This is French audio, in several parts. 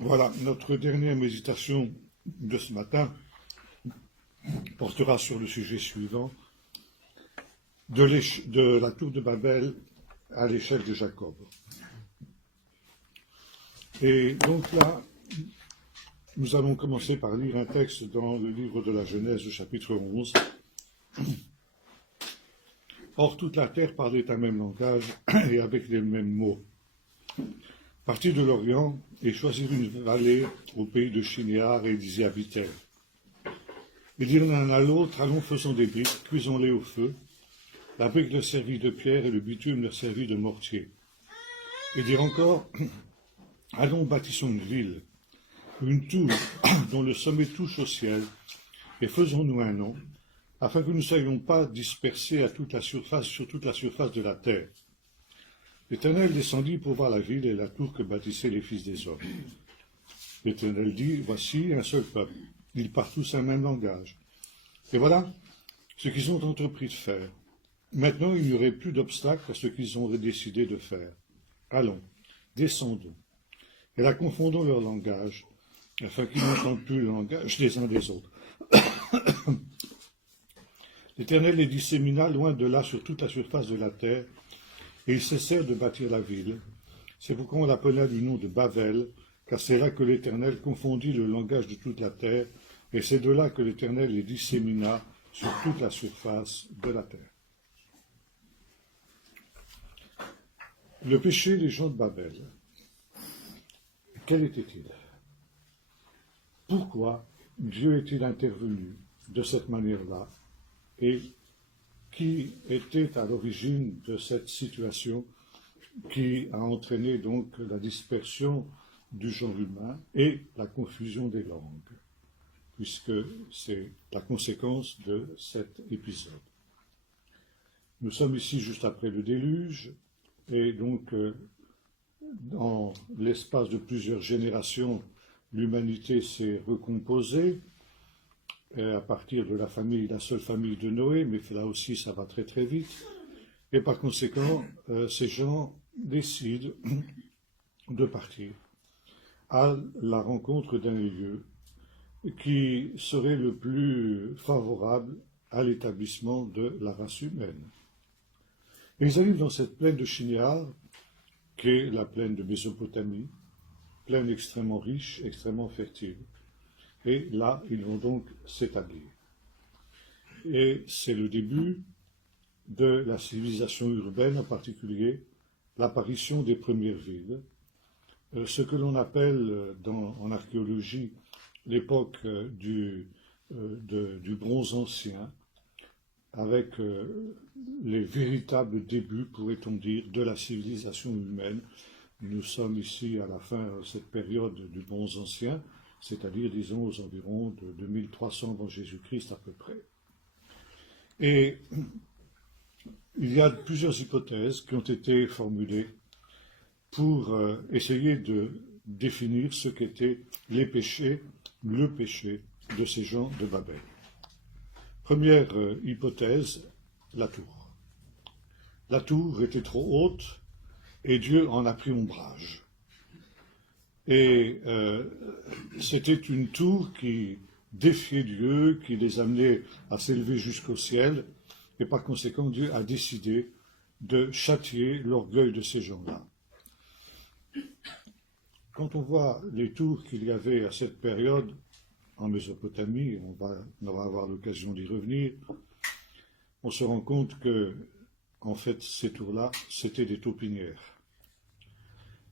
Voilà, notre dernière méditation de ce matin portera sur le sujet suivant, de la tour de Babel à l'échelle de Jacob. Et donc là, nous allons commencer par lire un texte dans le livre de la Genèse, au chapitre 11. Or, toute la terre parlait un même langage et avec les mêmes mots. Partis de l'Orient et choisirent une vallée au pays de Shinéar et ils y habitèrent. Ils dirent l'un à l'autre, allons faisons des briques, cuisons-les au feu. La brique leur servit de pierre et le bitume leur servit de mortier. Ils dirent encore, allons bâtissons une ville, une tour dont le sommet touche au ciel, et faisons-nous un nom, afin que nous ne soyons pas dispersés sur toute la surface de la terre. L'Éternel descendit pour voir la ville et la tour que bâtissaient les fils des hommes. L'Éternel dit, voici un seul peuple, ils parlent tous un même langage. Et voilà ce qu'ils ont entrepris de faire. Maintenant, il n'y aurait plus d'obstacle à ce qu'ils ont décidé de faire. Allons, descendons, et là confondons leur langage, afin qu'ils n'entendent plus le langage des uns des autres. L'Éternel les dissémina loin de là sur toute la surface de la terre, et ils cessèrent de bâtir la ville. C'est pourquoi on l'appela du nom de Babel, car c'est là que l'Éternel confondit le langage de toute la terre, et c'est de là que l'Éternel les dissémina sur toute la surface de la terre. Le péché des gens de Babel, quel était-il? Pourquoi Dieu est-il intervenu de cette manière-là? Et qui était à l'origine de cette situation qui a entraîné donc la dispersion du genre humain et la confusion des langues, puisque c'est la conséquence de cet épisode. Nous sommes ici juste après le déluge, et donc dans l'espace de plusieurs générations, l'humanité s'est recomposée, à partir de la seule famille de Noé, mais là aussi ça va très très vite, et par conséquent, ces gens décident de partir à la rencontre d'un lieu qui serait le plus favorable à l'établissement de la race humaine. Et ils arrivent dans cette plaine de Shinéar, qui est la plaine de Mésopotamie, plaine extrêmement riche, extrêmement fertile. Et là, ils vont donc s'établir. Et c'est le début de la civilisation urbaine, en particulier l'apparition des premières villes, ce que l'on appelle en archéologie l'époque du Bronze Ancien, avec les véritables débuts, pourrait-on dire, de la civilisation humaine. Nous sommes ici à la fin de cette période du Bronze Ancien, c'est-à-dire, disons, aux environs de 2300 avant Jésus-Christ à peu près. Et il y a plusieurs hypothèses qui ont été formulées pour essayer de définir ce qu'étaient les péchés, le péché de ces gens de Babel. Première hypothèse, la tour. La tour était trop haute et Dieu en a pris ombrage. Et c'était une tour qui défiait Dieu, qui les amenait à s'élever jusqu'au ciel, et par conséquent, Dieu a décidé de châtier l'orgueil de ces gens-là. Quand on voit les tours qu'il y avait à cette période en Mésopotamie, on va avoir l'occasion d'y revenir, on se rend compte que, en fait, ces tours-là, c'était des taupinières.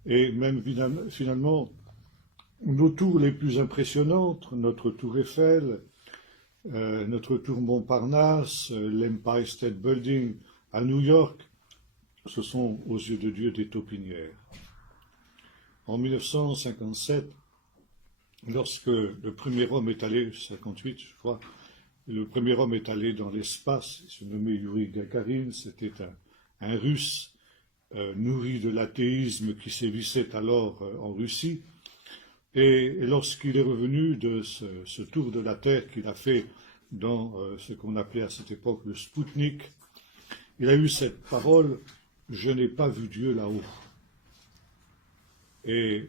Et même finalement, nos tours les plus impressionnantes, notre tour Eiffel, notre tour Montparnasse, l'Empire State Building à New York, ce sont aux yeux de Dieu des taupinières. En 1957, lorsque le premier homme est allé, 58 je crois, le premier homme est allé dans l'espace, il se nommait Yuri Gagarin, c'était un Russe nourri de l'athéisme qui sévissait alors en Russie. Et lorsqu'il est revenu de ce tour de la Terre qu'il a fait dans ce qu'on appelait à cette époque le Spoutnik, il a eu cette parole « Je n'ai pas vu Dieu là-haut ». Et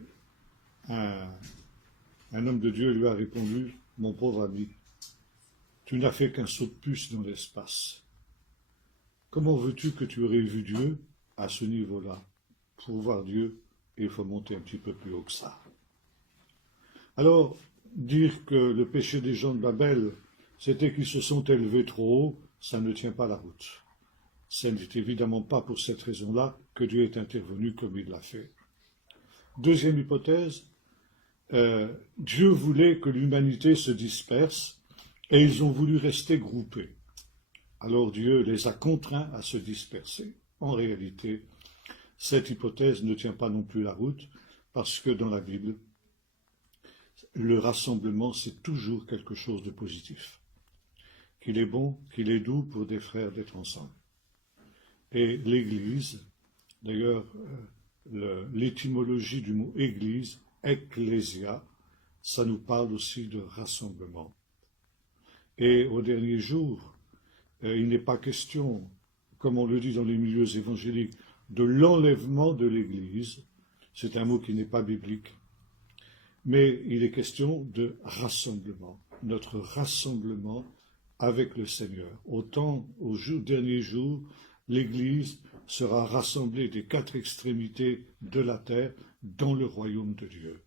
un homme de Dieu lui a répondu, mon pauvre ami, tu n'as fait qu'un saut de puce dans l'espace. Comment veux-tu que tu aurais vu Dieu à ce niveau-là? Pour voir Dieu, il faut monter un petit peu plus haut que ça. Alors, dire que le péché des gens de Babel, c'était qu'ils se sont élevés trop haut, ça ne tient pas la route. Ce n'est évidemment pas pour cette raison-là que Dieu est intervenu comme il l'a fait. Deuxième hypothèse, Dieu voulait que l'humanité se disperse et ils ont voulu rester groupés. Alors Dieu les a contraints à se disperser. En réalité, cette hypothèse ne tient pas non plus la route parce que dans la Bible, le rassemblement, c'est toujours quelque chose de positif. Qu'il est bon, qu'il est doux pour des frères d'être ensemble. Et l'Église, d'ailleurs, l'étymologie du mot Église, ecclésia, ça nous parle aussi de rassemblement. Et au dernier jour, il n'est pas question, comme on le dit dans les milieux évangéliques, de l'enlèvement de l'Église. C'est un mot qui n'est pas biblique. Mais il est question de rassemblement, notre rassemblement avec le Seigneur. Autant au dernier jour, l'Église sera rassemblée des quatre extrémités de la terre dans le royaume de Dieu.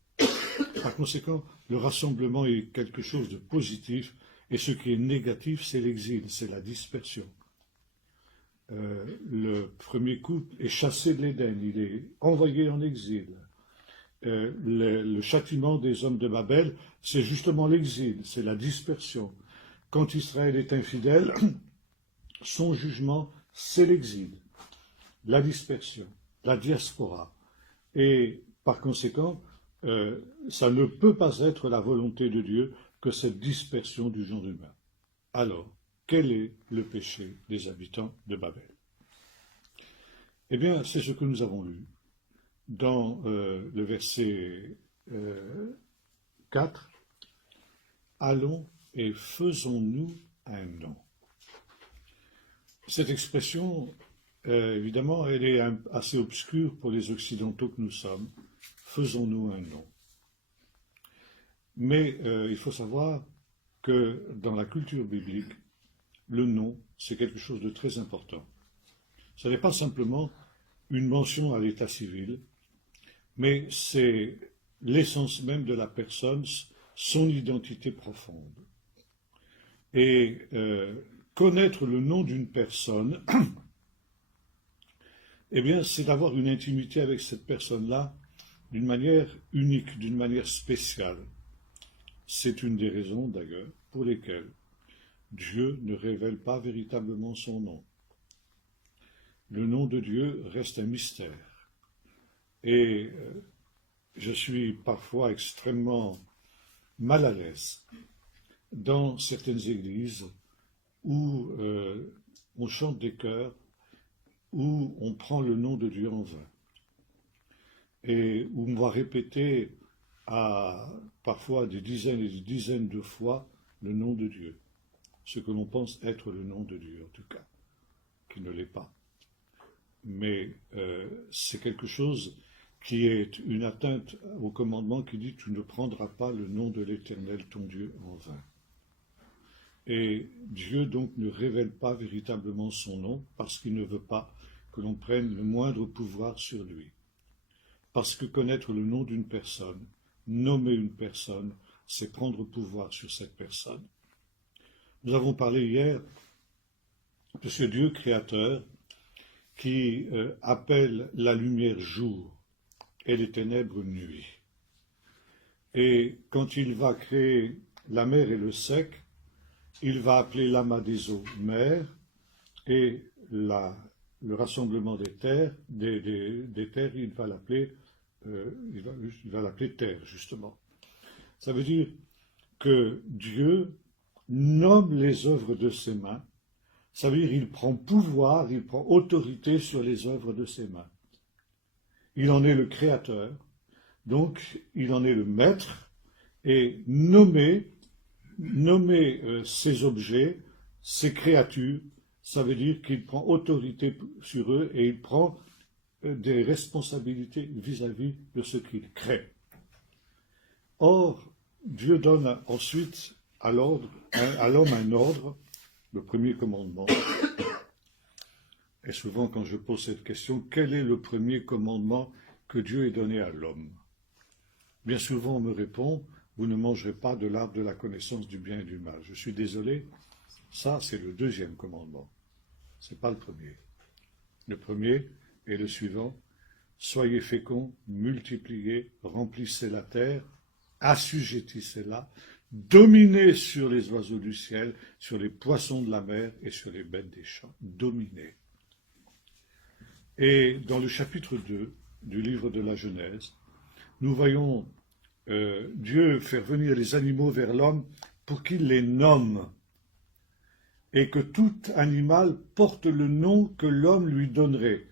Par conséquent, le rassemblement est quelque chose de positif, et ce qui est négatif, c'est l'exil, c'est la dispersion. Le premier couple est chassé de l'Éden, il est envoyé en exil. Le châtiment des hommes de Babel, c'est justement l'exil, c'est la dispersion. Quand Israël est infidèle, son jugement, c'est l'exil, la dispersion, la diaspora. Et par conséquent, ça ne peut pas être la volonté de Dieu que cette dispersion du genre humain. Alors, quel est le péché des habitants de Babel? Eh bien, c'est ce que nous avons lu dans le verset 4. Allons et faisons-nous un nom. Cette expression, évidemment, elle est assez obscure pour les Occidentaux que nous sommes. Faisons-nous un nom. Mais il faut savoir que dans la culture biblique, le nom, c'est quelque chose de très important. Ce n'est pas simplement une mention à l'état civil, mais c'est l'essence même de la personne, son identité profonde. Et connaître le nom d'une personne, eh bien, c'est d'avoir une intimité avec cette personne-là d'une manière unique, d'une manière spéciale. C'est une des raisons, d'ailleurs, pour lesquelles Dieu ne révèle pas véritablement son nom. Le nom de Dieu reste un mystère. Et je suis parfois extrêmement mal à l'aise dans certaines églises où on chante des chœurs, où on prend le nom de Dieu en vain, et où on va répéter parfois des dizaines et des dizaines de fois le nom de Dieu, ce que l'on pense être le nom de Dieu, en tout cas, qui ne l'est pas. Mais c'est quelque chose qui est une atteinte au commandement qui dit « Tu ne prendras pas le nom de l'Éternel, ton Dieu, en vain ». Et Dieu donc ne révèle pas véritablement son nom parce qu'il ne veut pas que l'on prenne le moindre pouvoir sur lui. Parce que connaître le nom d'une personne, nommer une personne, c'est prendre pouvoir sur cette personne. Nous avons parlé hier de ce Dieu créateur qui appelle la lumière jour et les ténèbres nuit. Et quand il va créer la mer et le sec, il va appeler l'amas des eaux mer et le rassemblement des terres, des terres, il va l'appeler terre, justement. Ça veut dire que Dieu nomme les œuvres de ses mains. Ça veut dire qu'il prend pouvoir, il prend autorité sur les œuvres de ses mains. Il en est le créateur, donc il en est le maître, et nommer ces objets, ces créatures, ça veut dire qu'il prend autorité sur eux et il prend des responsabilités vis-à-vis de ce qu'il crée. Or, Dieu donne ensuite à l'homme un ordre, le premier commandement. Et souvent, quand je pose cette question, quel est le premier commandement que Dieu ait donné à l'homme? Bien souvent, on me répond, vous ne mangerez pas de l'arbre de la connaissance du bien et du mal. Je suis désolé, ça c'est le deuxième commandement. Ce n'est pas le premier. Le premier est le suivant, soyez féconds, multipliez, remplissez la terre, assujettissez-la, dominez sur les oiseaux du ciel, sur les poissons de la mer et sur les bêtes des champs. Dominez. Et dans le chapitre 2 du livre de la Genèse, nous voyons Dieu faire venir les animaux vers l'homme pour qu'il les nomme et que tout animal porte le nom que l'homme lui donnerait.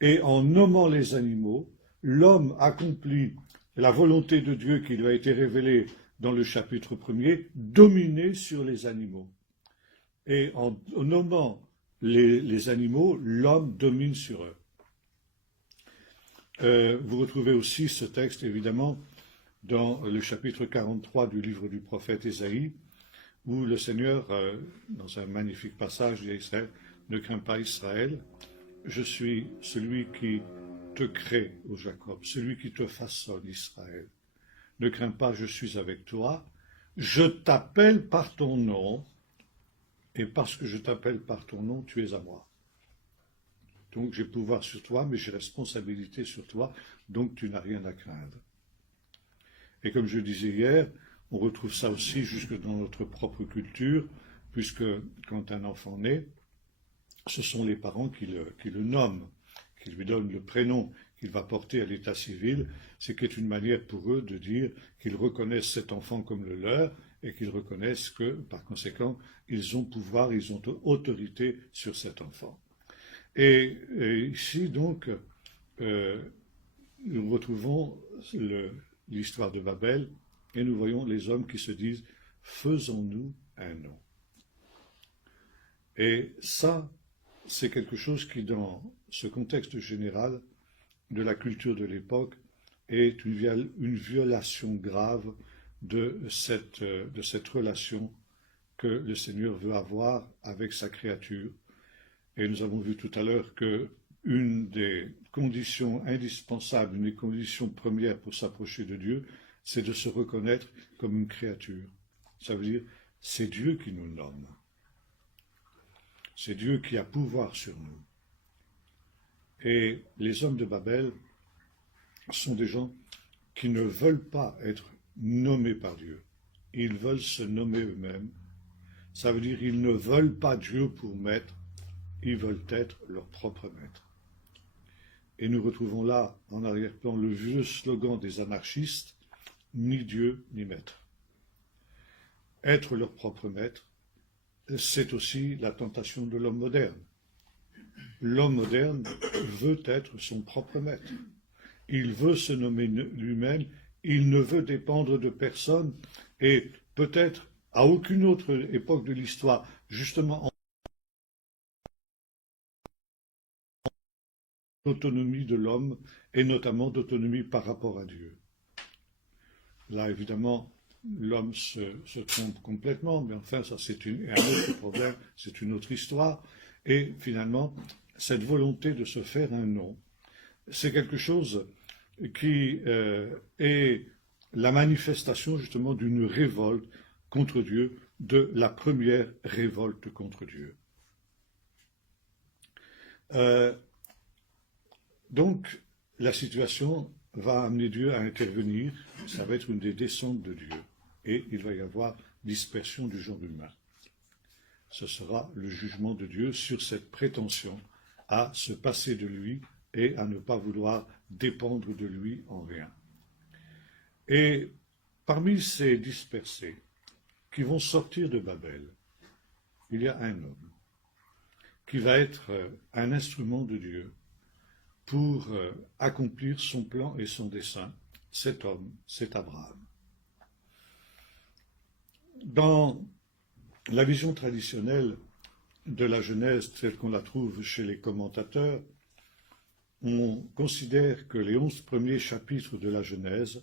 Et en nommant les animaux, l'homme accomplit la volonté de Dieu qui lui a été révélée dans le chapitre 1er, dominer sur les animaux. Et en nommant les animaux, l'homme domine sur eux. Vous retrouvez aussi ce texte, évidemment, dans le chapitre 43 du livre du prophète Ésaïe, où le Seigneur, dans un magnifique passage, dit à Israël, « Ne crains pas Israël, je suis celui qui te crée, ô Jacob, celui qui te façonne, Israël. Ne crains pas, je suis avec toi, je t'appelle par ton nom, et parce que je t'appelle par ton nom, tu es à moi. Donc j'ai pouvoir sur toi, mais j'ai responsabilité sur toi, donc tu n'as rien à craindre. » Et comme je disais hier, on retrouve ça aussi jusque dans notre propre culture, puisque quand un enfant naît, ce sont les parents qui le nomment, qui lui donnent le prénom qu'il va porter à l'état civil, ce qui est une manière pour eux de dire qu'ils reconnaissent cet enfant comme le leur et qu'ils reconnaissent que, par conséquent, ils ont pouvoir, ils ont autorité sur cet enfant. Et ici, donc, nous retrouvons l'histoire de Babel et nous voyons les hommes qui se disent « faisons-nous un nom ». Et ça, c'est quelque chose qui, dans ce contexte général de la culture de l'époque, est une violation grave de cette relation que le Seigneur veut avoir avec sa créature. Et nous avons vu tout à l'heure qu'une des conditions indispensables, une des conditions premières pour s'approcher de Dieu, c'est de se reconnaître comme une créature. Ça veut dire, c'est Dieu qui nous nomme. C'est Dieu qui a pouvoir sur nous. Et les hommes de Babel sont des gens qui ne veulent pas être nommés par Dieu. Ils veulent se nommer eux-mêmes. Ça veut dire qu'ils ne veulent pas Dieu pour maître, ils veulent être leur propre maître. Et nous retrouvons là, en arrière-plan, le vieux slogan des anarchistes, ni Dieu ni maître. Être leur propre maître, c'est aussi la tentation de l'homme moderne. L'homme moderne veut être son propre maître. Il veut se nommer lui-même, il ne veut dépendre de personne, et peut-être à aucune autre époque de l'histoire, justement en autonomie de l'homme, et notamment d'autonomie par rapport à Dieu. Là, évidemment, l'homme se trompe complètement, mais enfin, ça c'est un autre problème, c'est une autre histoire. Et finalement, cette volonté de se faire un nom, c'est quelque chose qui est la manifestation justement d'une révolte contre Dieu, de la première révolte contre Dieu. Donc, la situation va amener Dieu à intervenir, ça va être une des descentes de Dieu, et il va y avoir dispersion du genre humain. Ce sera le jugement de Dieu sur cette prétention à se passer de lui et à ne pas vouloir dépendre de lui en rien. Et parmi ces dispersés qui vont sortir de Babel, il y a un homme qui va être un instrument de Dieu pour accomplir son plan et son dessein. Cet homme, c'est Abraham. Dans la vision traditionnelle de la Genèse, telle qu'on la trouve chez les commentateurs, on considère que les 11 premiers chapitres de la Genèse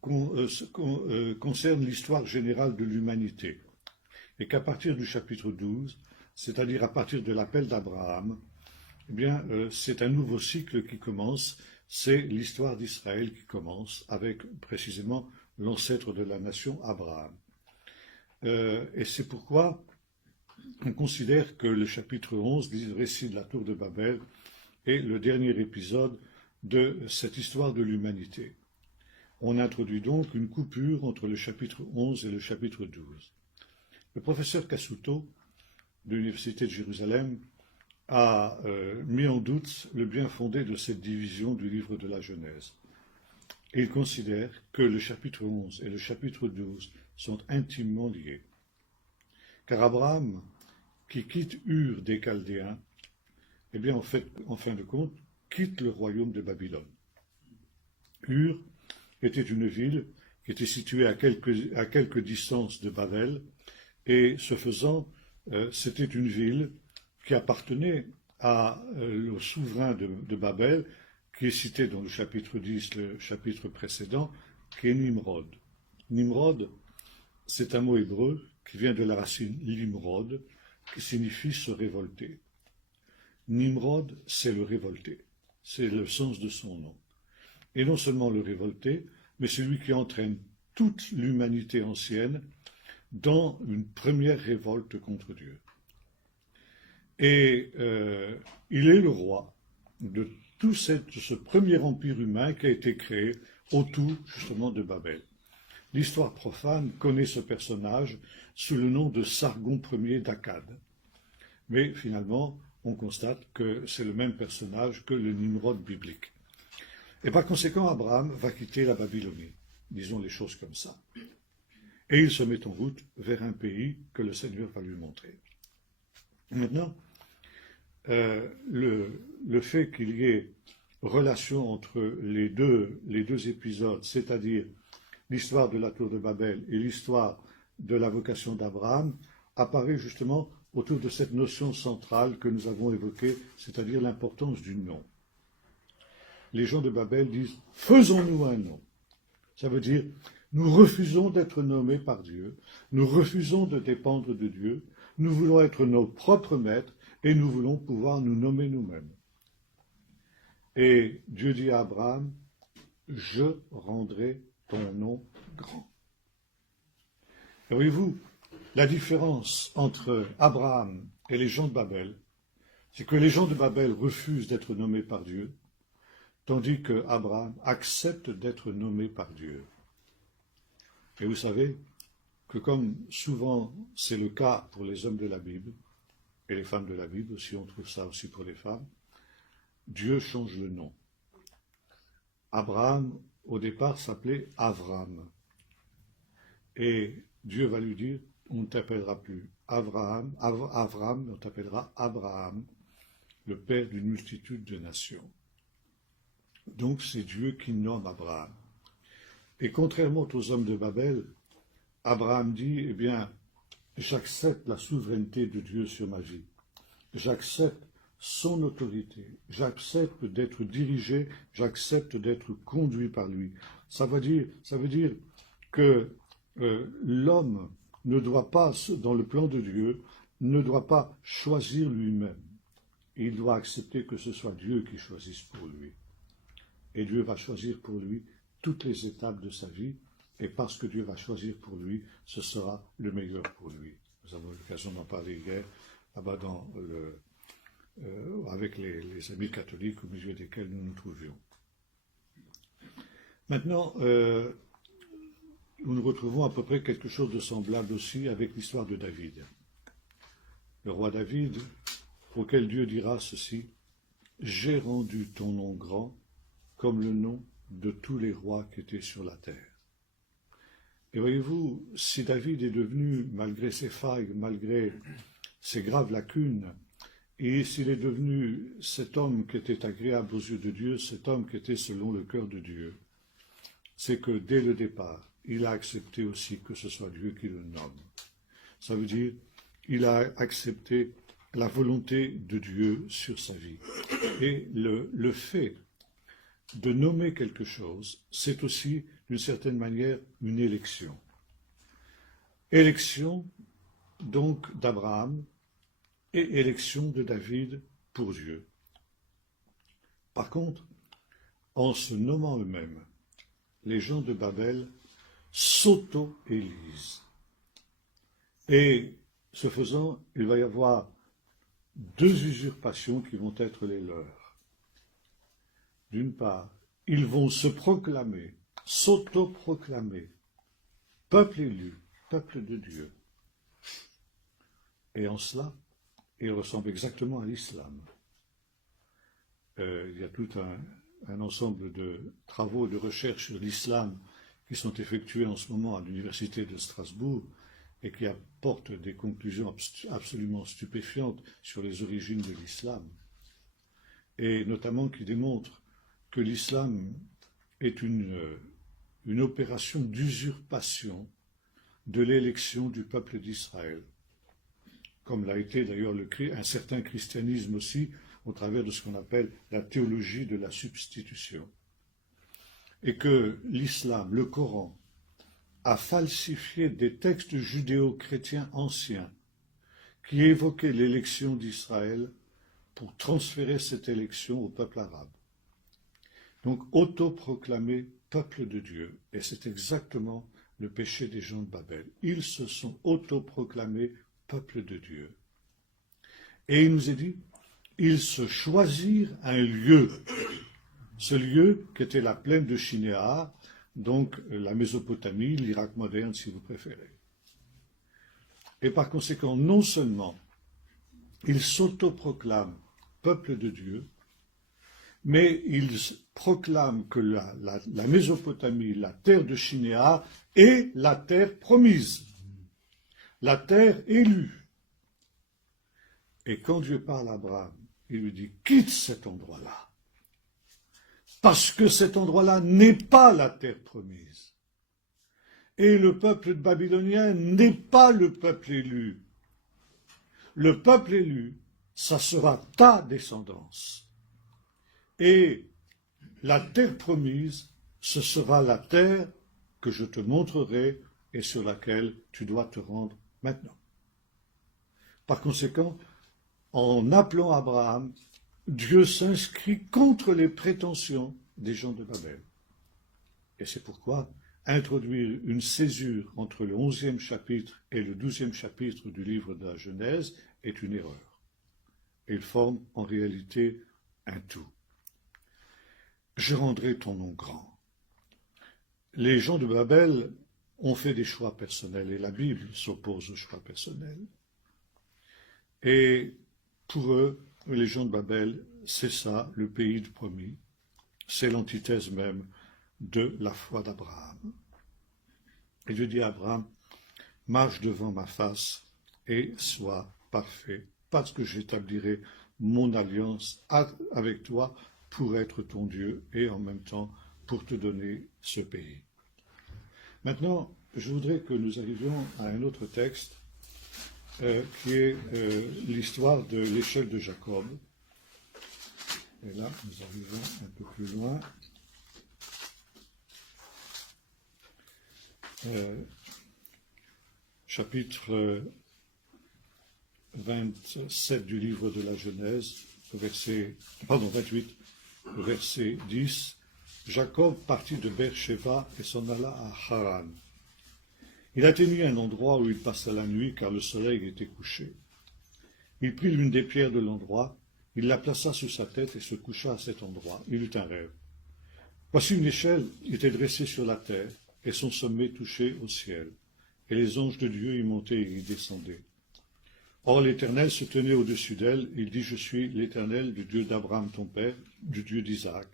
concerne l'histoire générale de l'humanité. Et qu'à partir du chapitre 12, c'est-à-dire à partir de l'appel d'Abraham, eh bien, c'est un nouveau cycle qui commence, c'est l'histoire d'Israël qui commence avec précisément l'ancêtre de la nation, Abraham. Et c'est pourquoi on considère que le chapitre 11, le récit de la tour de Babel, est le dernier épisode de cette histoire de l'humanité. On introduit donc une coupure entre le chapitre 11 et le chapitre 12. Le professeur Cassuto, de l'Université de Jérusalem, a mis en doute le bien fondé de cette division du livre de la Genèse. Et il considère que le chapitre 11 et le chapitre 12 sont intimement liés. Car Abraham, qui quitte Ur des Chaldéens, eh bien, en fin de compte, quitte le royaume de Babylone. Ur était une ville qui était située à quelques distances de Babel, et ce faisant, c'était une ville qui appartenait au souverain de Babel, qui est cité dans le chapitre 10, le chapitre précédent, qui est Nimrod. Nimrod, c'est un mot hébreu qui vient de la racine limrod, qui signifie se révolter. Nimrod, c'est le révolté. C'est le sens de son nom. Et non seulement le révolté, mais celui qui entraîne toute l'humanité ancienne dans une première révolte contre Dieu. Et il est le roi de tout ce premier empire humain qui a été créé autour justement de Babel. L'histoire profane connaît ce personnage sous le nom de Sargon Ier d'Akkad. Mais finalement, on constate que c'est le même personnage que le Nimrod biblique. Et par conséquent, Abraham va quitter la Babylonie, disons les choses comme ça. Et il se met en route vers un pays que le Seigneur va lui montrer. Maintenant, le fait qu'il y ait relation entre les deux épisodes, c'est-à-dire l'histoire de la tour de Babel et l'histoire de la vocation d'Abraham, apparaît justement autour de cette notion centrale que nous avons évoquée, c'est-à-dire l'importance du nom. Les gens de Babel disent « faisons-nous un nom ». Ça veut dire « nous refusons d'être nommés par Dieu, nous refusons de dépendre de Dieu, nous voulons être nos propres maîtres et nous voulons pouvoir nous nommer nous-mêmes ». Et Dieu dit à Abraham « je rendrai ton nom grand ». Voyez-vous, la différence entre Abraham et les gens de Babel, c'est que les gens de Babel refusent d'être nommés par Dieu, tandis que Abraham accepte d'être nommé par Dieu. Et vous savez que comme souvent c'est le cas pour les hommes de la Bible, et les femmes de la Bible aussi, on trouve ça aussi pour les femmes, Dieu change le nom. Abraham, au départ, s'appelait Avram. Et Dieu va lui dire, on ne t'appellera plus Avram, on t'appellera Abraham, le père d'une multitude de nations. Donc c'est Dieu qui nomme Abraham. Et contrairement aux hommes de Babel, Abraham dit, eh bien, j'accepte la souveraineté de Dieu sur ma vie. J'accepte son autorité. J'accepte d'être dirigé, j'accepte d'être conduit par lui. Ça veut dire que l'homme ne doit pas, dans le plan de Dieu, ne doit pas choisir lui-même. Il doit accepter que ce soit Dieu qui choisisse pour lui. Et Dieu va choisir pour lui toutes les étapes de sa vie, et parce que Dieu va choisir pour lui, ce sera le meilleur pour lui. Nous avons eu l'occasion d'en parler hier, là-bas avec les amis catholiques au milieu desquels nous nous trouvions. Maintenant, nous retrouvons à peu près quelque chose de semblable aussi avec l'histoire de David. Le roi David, auquel Dieu dira ceci, « J'ai rendu ton nom grand comme le nom de tous les rois qui étaient sur la terre. » Et voyez-vous, si David est devenu, malgré ses failles, malgré ses graves lacunes, et s'il est devenu cet homme qui était agréable aux yeux de Dieu, cet homme qui était selon le cœur de Dieu, c'est que dès le départ, il a accepté aussi que ce soit Dieu qui le nomme. Ça veut dire, il a accepté la volonté de Dieu sur sa vie. Et le fait de nommer quelque chose, c'est aussi, d'une certaine manière, une élection. Élection, donc, d'Abraham et élection de David pour Dieu. Par contre, en se nommant eux-mêmes, les gens de Babel s'auto-élisent. Et ce faisant, il va y avoir deux usurpations qui vont être les leurs. D'une part, ils vont se proclamer, s'auto-proclamer, peuple élu, peuple de Dieu. Et en cela, ils ressemblent exactement à l'islam. Il y a tout un ensemble de travaux et de recherches sur l'islam qui sont effectués en ce moment à l'université de Strasbourg et qui apportent des conclusions absolument stupéfiantes sur les origines de l'islam, et notamment qui démontrent que l'islam est une opération d'usurpation de l'élection du peuple d'Israël, comme l'a été d'ailleurs un certain christianisme aussi, au travers de ce qu'on appelle la théologie de la substitution. Et que l'islam, le Coran, a falsifié des textes judéo-chrétiens anciens qui évoquaient l'élection d'Israël pour transférer cette élection au peuple arabe. Donc, autoproclamé peuple de Dieu. Et c'est exactement le péché des gens de Babel. Ils se sont autoproclamés peuple de Dieu. Et il nous est dit, ils se choisirent un lieu. Ce lieu qui était la plaine de Shinéar, donc la Mésopotamie, l'Irak moderne si vous préférez. Et par conséquent, non seulement ils s'autoproclament peuple de Dieu, mais ils proclament que la Mésopotamie, la terre de Shinéar, est la terre promise, la terre élue. Et quand Dieu parle à Abraham, il lui dit, quitte cet endroit-là, parce que cet endroit-là n'est pas la terre promise. Et le peuple babylonien n'est pas le peuple élu. Le peuple élu, ça sera ta descendance. Et la terre promise, ce sera la terre que je te montrerai et sur laquelle tu dois te rendre maintenant. Par conséquent, en appelant Abraham, Dieu s'inscrit contre les prétentions des gens de Babel. Et c'est pourquoi introduire une césure entre le 11e chapitre et le 12e chapitre du livre de la Genèse est une erreur. Ils forment en réalité un tout. Je rendrai ton nom grand. Les gens de Babel ont fait des choix personnels et la Bible s'oppose aux choix personnels. Et pour eux, les gens de Babel, c'est ça, le pays de promis. C'est l'antithèse même de la foi d'Abraham. Et Dieu dit à Abraham, marche devant ma face et sois parfait, parce que j'établirai mon alliance avec toi pour être ton Dieu et en même temps pour te donner ce pays. Maintenant, je voudrais que nous arrivions à un autre texte qui est l'histoire de l'échelle de Jacob. Et là, nous arrivons un peu plus loin. Chapitre 27 du livre de la Genèse, verset 28, verset 10. Jacob partit de Beer-Sheva et s'en alla à Haran. Il atteignit un endroit où il passa la nuit car le soleil était couché. Il prit l'une des pierres de l'endroit, il la plaça sous sa tête et se coucha à cet endroit. Il eut un rêve. Voici une échelle était dressée sur la terre et son sommet touchait au ciel. Et les anges de Dieu y montaient et y descendaient. Or l'Éternel se tenait au-dessus d'elle. Il dit, je suis l'Éternel, du Dieu d'Abraham ton père, du Dieu d'Isaac.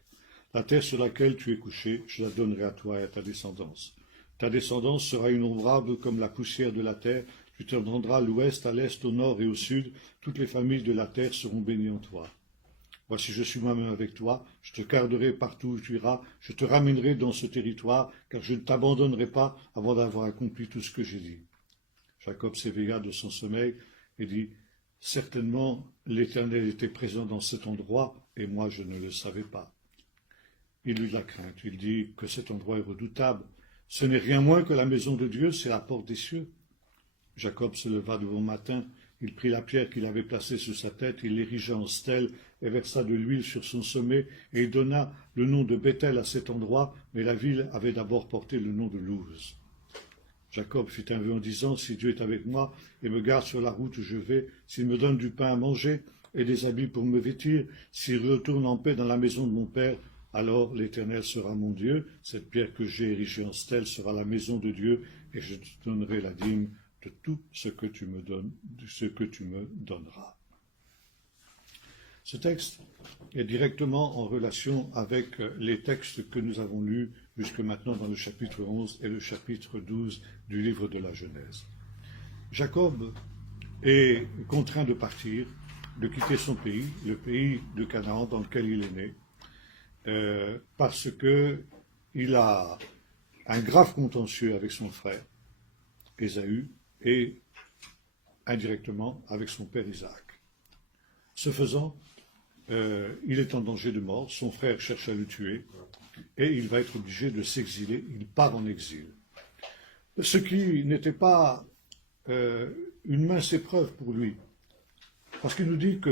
La terre sur laquelle tu es couché, je la donnerai à toi et à ta descendance. Ta descendance sera innombrable comme la poussière de la terre. Tu t'étendras à l'ouest, à l'est, au nord et au sud. Toutes les familles de la terre seront bénies en toi. Voici, je suis moi-même avec toi. Je te garderai partout où tu iras. Je te ramènerai dans ce territoire, car je ne t'abandonnerai pas avant d'avoir accompli tout ce que j'ai dit. Jacob s'éveilla de son sommeil et dit, certainement l'Éternel était présent dans cet endroit, et moi je ne le savais pas. il eut de la crainte. Il dit que cet endroit est redoutable. Ce n'est rien moins que la maison de Dieu, c'est la porte des cieux. Jacob se leva de bon matin, il prit la pierre qu'il avait placée sur sa tête, il l'érigea en stèle et versa de l'huile sur son sommet, et il donna le nom de Béthel à cet endroit, mais la ville avait d'abord porté le nom de Luz. Jacob fit un vœu en disant, si Dieu est avec moi et me garde sur la route où je vais, s'il me donne du pain à manger et des habits pour me vêtir, s'il retourne en paix dans la maison de mon père, alors l'Éternel sera mon Dieu, cette pierre que j'ai érigée en stèle sera la maison de Dieu, et je te donnerai la dîme de tout ce que tu me donnes, de ce que tu me donneras. Ce texte est directement en relation avec les textes que nous avons lus jusque maintenant dans le chapitre 11 et le chapitre 12 du livre de la Genèse. Jacob est contraint de partir, de quitter son pays, le pays de Canaan dans lequel il est né, parce qu'il a un grave contentieux avec son frère, Ésaü, et indirectement avec son père Isaac. Ce faisant, il est en danger de mort, son frère cherche à le tuer, et il va être obligé de s'exiler, il part en exil. Ce qui n'était pas une mince épreuve pour lui, parce qu'il nous dit que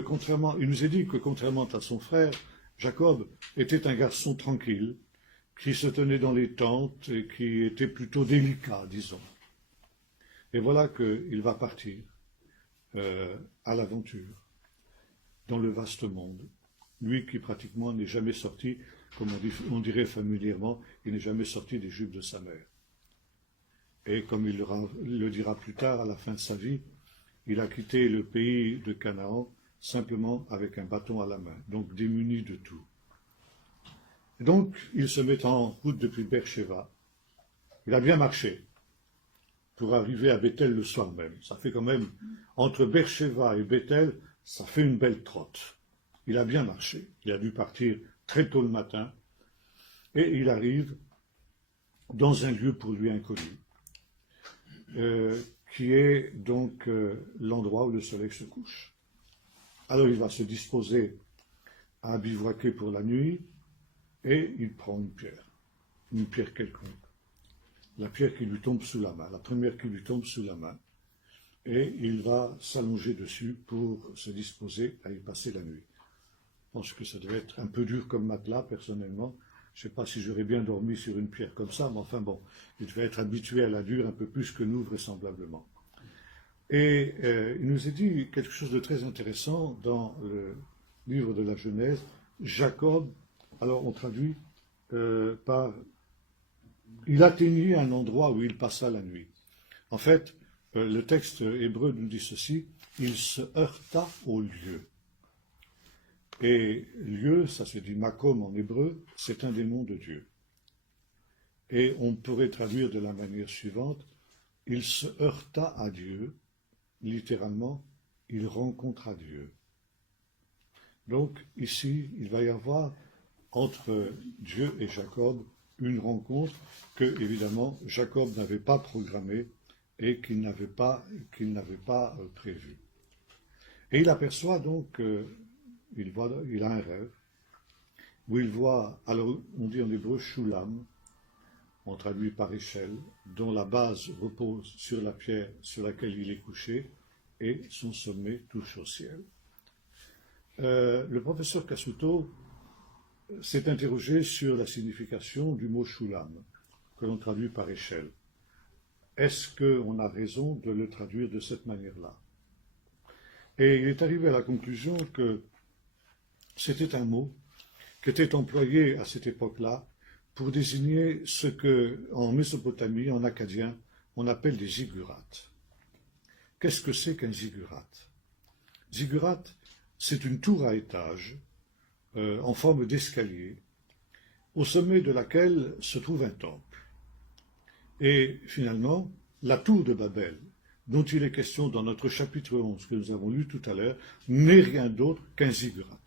il nous est dit que contrairement à son frère, Jacob était un garçon tranquille, qui se tenait dans les tentes et qui était plutôt délicat, disons. Et voilà qu'il va partir à l'aventure, dans le vaste monde. Lui qui pratiquement n'est jamais sorti, comme on dirait familièrement, il n'est jamais sorti des jupes de sa mère. Et comme il le dira plus tard, à la fin de sa vie, il a quitté le pays de Canaan simplement avec un bâton à la main, donc démuni de tout. Et donc, il se met en route depuis Beersheba. Il a bien marché pour arriver à Béthel le soir même. Ça fait quand même, entre Beersheba et Béthel, ça fait une belle trotte. Il a bien marché. Il a dû partir très tôt le matin. Et il arrive dans un lieu pour lui inconnu, qui est donc l'endroit où le soleil se couche. Alors il va se disposer à bivouaquer pour la nuit, et il prend une pierre quelconque. La pierre qui lui tombe sous la main, la première qui lui tombe sous la main, et il va s'allonger dessus pour se disposer à y passer la nuit. Je pense que ça devait être un peu dur comme matelas, personnellement. Je ne sais pas si j'aurais bien dormi sur une pierre comme ça, mais enfin bon, il devait être habitué à la dure un peu plus que nous, vraisemblablement. Et il nous est dit quelque chose de très intéressant dans le livre de la Genèse. Jacob, alors on traduit par « il atteignit un endroit où il passa la nuit ». En fait, le texte hébreu nous dit ceci, « il se heurta au lieu ». Et lieu, ça se dit makom en hébreu, c'est un des noms de Dieu. Et on pourrait traduire de la manière suivante, il se heurta à Dieu, littéralement, il rencontra Dieu. Donc ici, il va y avoir entre Dieu et Jacob une rencontre que, évidemment, Jacob n'avait pas programmée et qu'il n'avait pas prévue. Et il aperçoit donc il a un rêve, où il voit, alors on dit en hébreu Shulam, on traduit par échelle, dont la base repose sur la pierre sur laquelle il est couché, et son sommet touche au ciel. Le professeur Cassuto s'est interrogé sur la signification du mot Shulam, que l'on traduit par échelle. Est-ce qu'on a raison de le traduire de cette manière-là? Et il est arrivé à la conclusion que c'était un mot qui était employé à cette époque-là pour désigner ce que, en Mésopotamie, en acadien, on appelle des ziggurats. Qu'est-ce que c'est qu'un ziggurat? Ziggurat, c'est une tour à étage, en forme d'escalier, au sommet de laquelle se trouve un temple. Et finalement, la tour de Babel, dont il est question dans notre chapitre 11 que nous avons lu tout à l'heure, n'est rien d'autre qu'un ziggurat.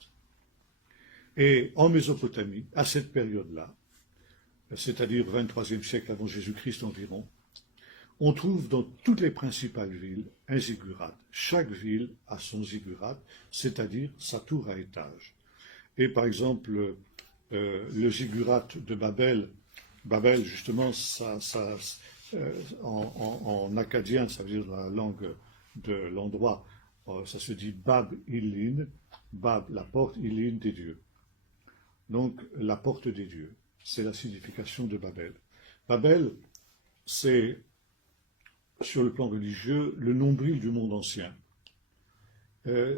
Et en Mésopotamie, à cette période-là, c'est-à-dire 23e siècle avant Jésus-Christ environ, on trouve dans toutes les principales villes un ziggurat. Chaque ville a son ziggurat, c'est-à-dire sa tour à étage. Et par exemple, le ziggurat de Babel. Babel, justement, en acadien, ça veut dire dans la langue de l'endroit, ça se dit Bab Ilin, Bab, la porte, Ilin des dieux. Donc, la porte des dieux, c'est la signification de Babel. Babel, c'est, sur le plan religieux, le nombril du monde ancien.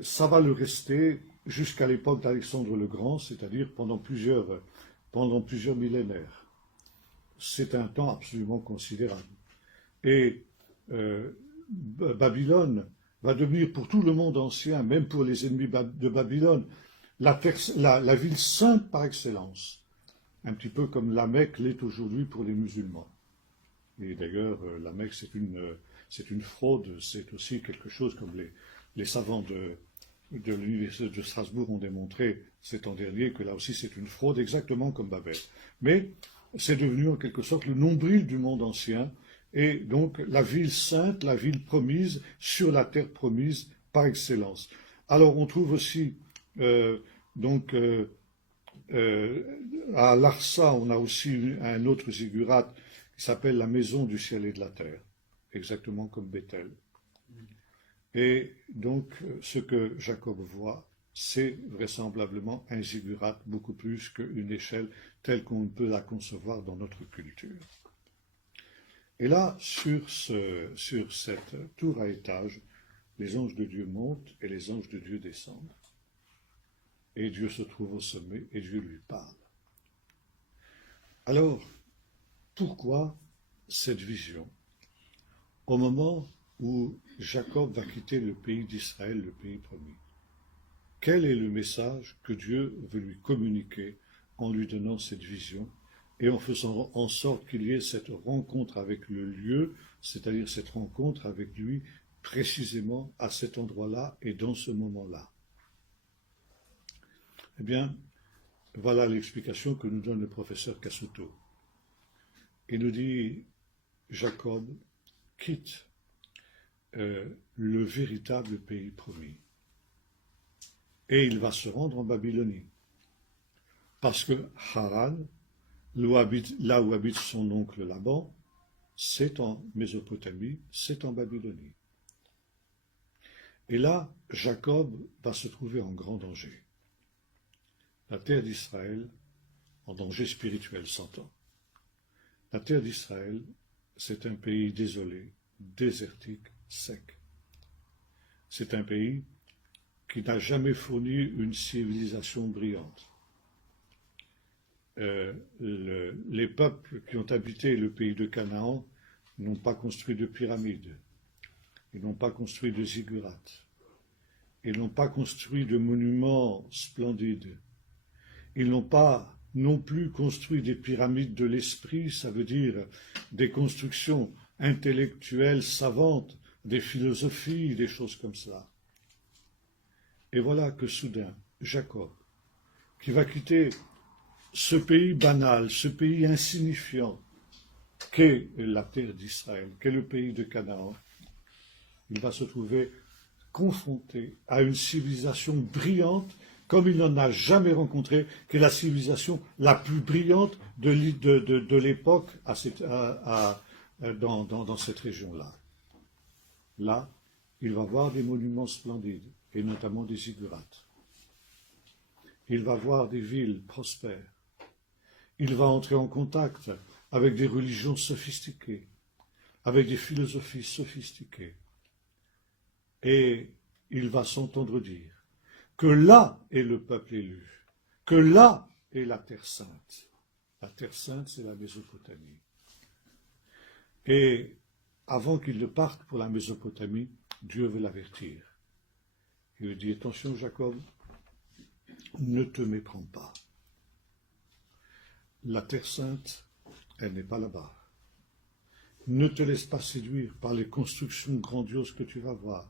Ça va le rester jusqu'à l'époque d'Alexandre le Grand, c'est-à-dire pendant plusieurs millénaires. C'est un temps absolument considérable. Et Babylone va devenir pour tout le monde ancien, même pour les ennemis de Babylone, la ville sainte par excellence. Un petit peu comme la Mecque l'est aujourd'hui pour les musulmans. Et d'ailleurs, la Mecque, c'est une fraude, c'est aussi quelque chose comme les savants de l'université de Strasbourg ont démontré cet an dernier, que là aussi c'est une fraude, exactement comme Babel. Mais c'est devenu en quelque sorte le nombril du monde ancien, et donc la ville sainte, la ville promise, sur la terre promise par excellence. Alors on trouve aussi, à Larsa, on a aussi un autre ziggurat qui s'appelle la maison du ciel et de la terre, exactement comme Bethel. Et donc, ce que Jacob voit, c'est vraisemblablement un ziggurat beaucoup plus qu'une échelle telle qu'on peut la concevoir dans notre culture. Et là, sur cette tour à étage, les anges de Dieu montent et les anges de Dieu descendent. Et Dieu se trouve au sommet et Dieu lui parle. Alors, pourquoi cette vision? Au moment où Jacob va quitter le pays d'Israël, le pays promis. Quel est le message que Dieu veut lui communiquer en lui donnant cette vision et en faisant en sorte qu'il y ait cette rencontre avec le lieu, c'est-à-dire cette rencontre avec lui précisément à cet endroit-là et dans ce moment-là? Eh bien, voilà l'explication que nous donne le professeur Cassuto. Il nous dit, Jacob quitte le véritable pays promis. Et il va se rendre en Babylonie. Parce que Haran, là où habite son oncle Laban, c'est en Mésopotamie, c'est en Babylonie. Et là, Jacob va se trouver en grand danger. La terre d'Israël, en danger spirituel, s'entend. La terre d'Israël, c'est un pays désolé, désertique, sec. C'est un pays qui n'a jamais fourni une civilisation brillante. Les peuples qui ont habité le pays de Canaan n'ont pas construit de pyramides, ils n'ont pas construit de ziggurats, ils n'ont pas construit de monuments splendides, ils n'ont pas non plus construit des pyramides de l'esprit, ça veut dire des constructions intellectuelles savantes, des philosophies, des choses comme cela. Et voilà que soudain, Jacob, qui va quitter ce pays banal, ce pays insignifiant, qu'est la terre d'Israël, qu'est le pays de Canaan, il va se trouver confronté à une civilisation brillante comme il n'en a jamais rencontré, qui est la civilisation la plus brillante de l'époque dans cette région-là. Là, il va voir des monuments splendides, et notamment des ziggurats. Il va voir des villes prospères. Il va entrer en contact avec des religions sophistiquées, avec des philosophies sophistiquées. Et il va s'entendre dire que là est le peuple élu, que là est la Terre Sainte. La Terre Sainte, c'est la Mésopotamie. Et avant qu'il ne parte pour la Mésopotamie, Dieu veut l'avertir. Il lui dit, attention Jacob, ne te méprends pas. La Terre Sainte, elle n'est pas là-bas. Ne te laisse pas séduire par les constructions grandioses que tu vas voir.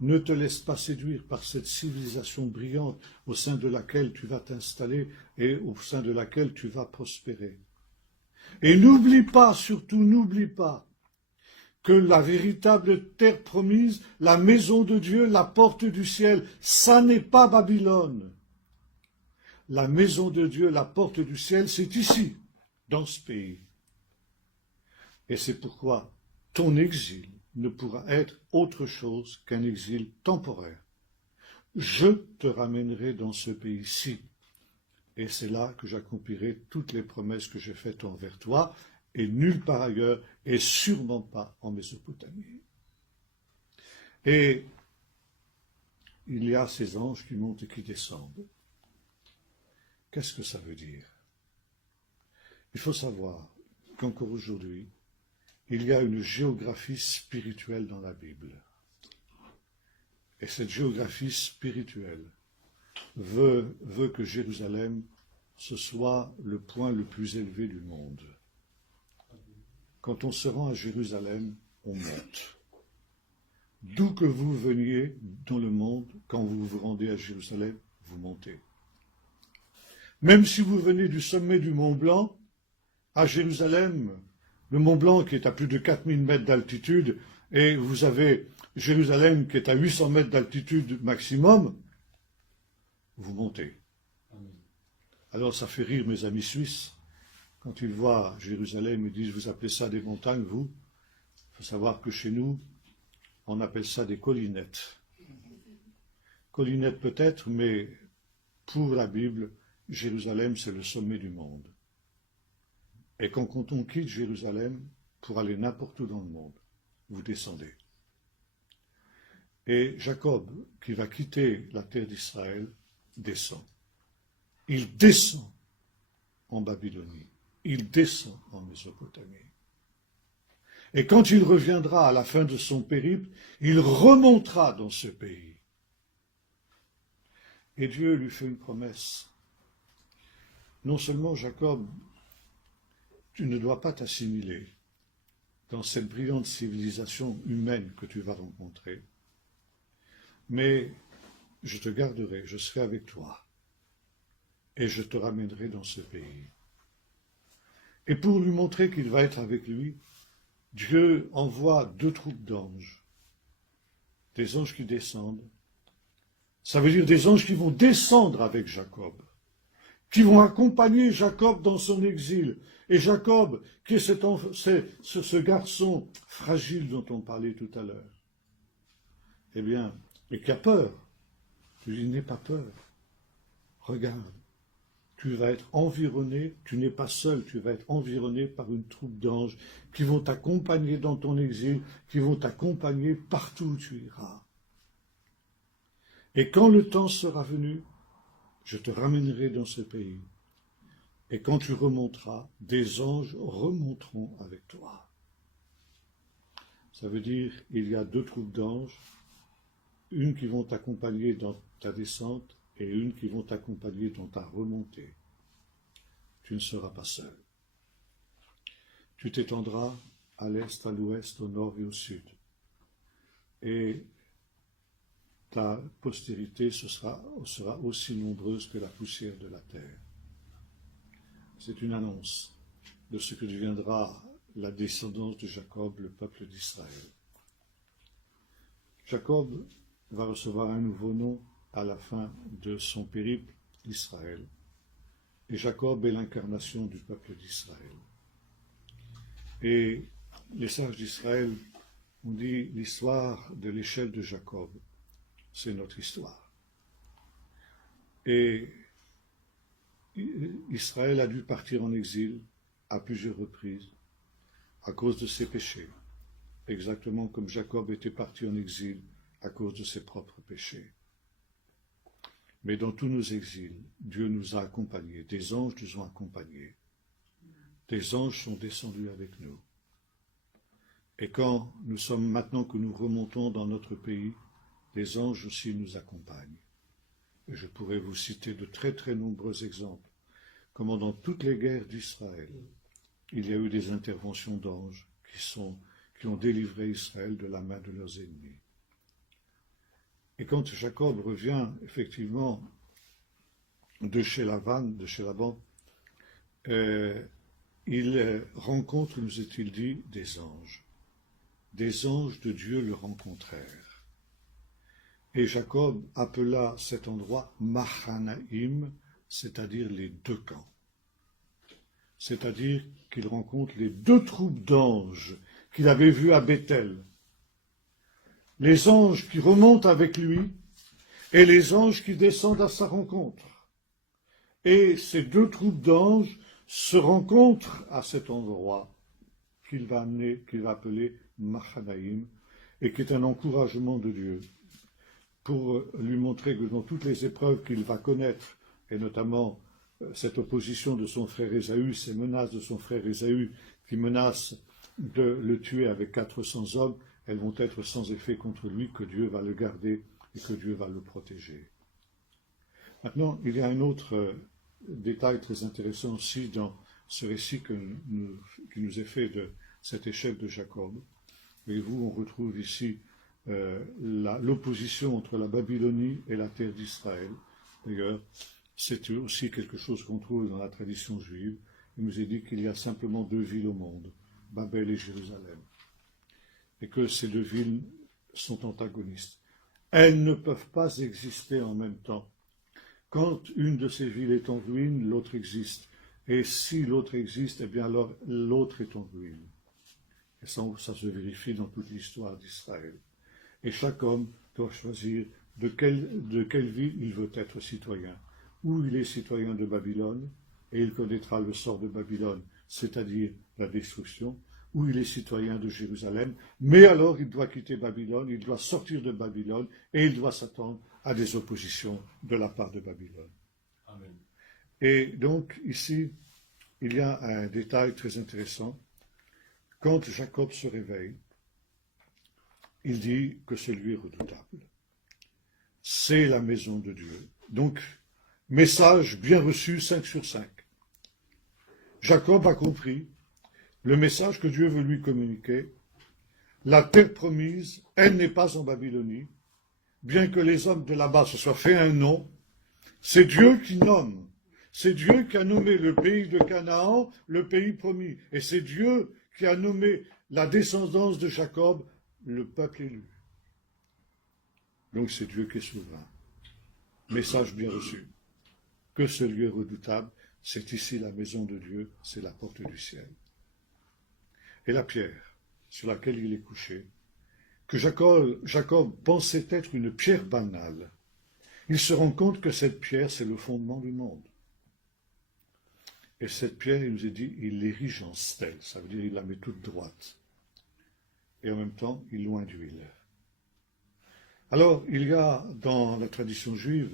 Ne te laisse pas séduire par cette civilisation brillante au sein de laquelle tu vas t'installer et au sein de laquelle tu vas prospérer. Et n'oublie pas, surtout n'oublie pas, que la véritable terre promise, la maison de Dieu, la porte du ciel, ça n'est pas Babylone. la maison de Dieu, la porte du ciel, c'est ici, dans ce pays. Et c'est pourquoi ton exil ne pourra être autre chose qu'un exil temporaire. Je te ramènerai dans ce pays-ci, et c'est là que j'accomplirai toutes les promesses que j'ai faites envers toi, et nulle part ailleurs, et sûrement pas en Mésopotamie. Et il y a ces anges qui montent et qui descendent. Qu'est-ce que ça veut dire? Il faut savoir qu'encore aujourd'hui, il y a une géographie spirituelle dans la Bible. Et cette géographie spirituelle veut que Jérusalem, ce soit le point le plus élevé du monde. Quand on se rend à Jérusalem, on monte. D'où que vous veniez dans le monde, quand vous vous rendez à Jérusalem, vous montez. Même si vous venez du sommet du Mont Blanc, à Jérusalem, le Mont Blanc qui est à plus de 4000 mètres d'altitude, et vous avez Jérusalem qui est à 800 mètres d'altitude maximum, vous montez. Alors ça fait rire mes amis suisses. Quand ils voient Jérusalem, ils disent, vous appelez ça des montagnes, vous? Il faut savoir que chez nous, on appelle ça des collinettes. Collinettes peut-être, mais pour la Bible, Jérusalem, c'est le sommet du monde. Et quand on quitte Jérusalem pour aller n'importe où dans le monde, vous descendez. Et Jacob, qui va quitter la terre d'Israël, descend. Il descend en Babylonie. Il descend en Mésopotamie. Et quand il reviendra à la fin de son périple, il remontera dans ce pays. Et Dieu lui fait une promesse. Non seulement Jacob, tu ne dois pas t'assimiler dans cette brillante civilisation humaine que tu vas rencontrer, mais je te garderai, je serai avec toi, et je te ramènerai dans ce pays. Et pour lui montrer qu'il va être avec lui, Dieu envoie 2 troupes d'anges, des anges qui descendent. Ça veut dire des anges qui vont descendre avec Jacob, qui vont accompagner Jacob dans son exil. Et Jacob, qui est ce garçon fragile dont on parlait tout à l'heure, eh bien, et qui a peur, je lui dis, n'aie pas peur, regarde, tu vas être environné, tu n'es pas seul, tu vas être environné par une troupe d'anges qui vont t'accompagner dans ton exil, qui vont t'accompagner partout où tu iras. Et quand le temps sera venu, je te ramènerai dans ce pays. Et quand tu remonteras, des anges remonteront avec toi. Ça veut dire, il y a 2 troupes d'anges, une qui vont t'accompagner dans ta descente et une qui vont t'accompagner dans ta remontée. Tu ne seras pas seul. Tu t'étendras à l'est, à l'ouest, au nord et au sud. Et ta postérité sera aussi nombreuse que la poussière de la terre. C'est une annonce de ce que deviendra la descendance de Jacob, le peuple d'Israël. Jacob va recevoir un nouveau nom à la fin de son périple d'Israël. Et Jacob est l'incarnation du peuple d'Israël. Et les sages d'Israël ont dit l'histoire de l'échelle de Jacob, c'est notre histoire. Et Israël a dû partir en exil à plusieurs reprises à cause de ses péchés, exactement comme Jacob était parti en exil à cause de ses propres péchés. Mais dans tous nos exils, Dieu nous a accompagnés, des anges nous ont accompagnés, des anges sont descendus avec nous. Et quand nous sommes, maintenant que nous remontons dans notre pays, les anges aussi nous accompagnent. Et je pourrais vous citer de très très nombreux exemples, comment dans toutes les guerres d'Israël, il y a eu des interventions d'anges qui ont délivré Israël de la main de leurs ennemis. Et quand Jacob revient effectivement de chez Laban, il rencontre, nous est-il dit, des anges. Des anges de Dieu le rencontrèrent. Et Jacob appela cet endroit Mahanaïm, c'est-à-dire les deux camps. C'est-à-dire qu'il rencontre les deux troupes d'anges qu'il avait vues à Bethel. Les anges qui remontent avec lui et les anges qui descendent à sa rencontre. Et ces deux troupes d'anges se rencontrent à cet endroit qu'il va appeler Machanaïm, et qui est un encouragement de Dieu, pour lui montrer que dans toutes les épreuves qu'il va connaître, et notamment cette opposition de son frère Ésaü, ces menaces de son frère Ésaü, qui menace de le tuer avec 400 hommes, elles vont être sans effet contre lui, que Dieu va le garder et que Dieu va le protéger. Maintenant, il y a un autre détail très intéressant aussi dans ce récit qui nous est fait de cet échec de Jacob. Voyez-vous, on retrouve ici l'opposition entre la Babylonie et la terre d'Israël. D'ailleurs, c'est aussi quelque chose qu'on trouve dans la tradition juive. Il nous est dit qu'il y a simplement deux villes au monde, Babel et Jérusalem, et que ces deux villes sont antagonistes. Elles ne peuvent pas exister en même temps. Quand une de ces villes est en ruine, l'autre existe. Et si l'autre existe, eh bien alors l'autre est en ruine. Et ça se vérifie dans toute l'histoire d'Israël. Et chaque homme doit choisir de quelle ville il veut être citoyen. Ou il est citoyen de Babylone, et il connaîtra le sort de Babylone, c'est-à-dire la destruction, ou il est citoyen de Jérusalem, mais alors il doit quitter Babylone, il doit sortir de Babylone, et il doit s'attendre à des oppositions de la part de Babylone. Amen. Et donc, ici, il y a un détail très intéressant. Quand Jacob se réveille, il dit que c'est lui redoutable. C'est la maison de Dieu. Donc, message bien reçu, 5 sur 5. Jacob a compris le message que Dieu veut lui communiquer. La terre promise, elle n'est pas en Babylonie. Bien que les hommes de là-bas se soient fait un nom, c'est Dieu qui nomme. C'est Dieu qui a nommé le pays de Canaan, le pays promis. Et c'est Dieu qui a nommé la descendance de Jacob, le peuple élu. Donc c'est Dieu qui est souverain. Message bien reçu. Que ce lieu redoutable, c'est ici la maison de Dieu, c'est la porte du ciel. Et la pierre sur laquelle il est couché, que Jacob pensait être une pierre banale, il se rend compte que cette pierre, c'est le fondement du monde. Et cette pierre, il nous est dit, il l'érige en stèle, ça veut dire il la met toute droite. Et en même temps, il loin d'huile. Alors, il y a dans la tradition juive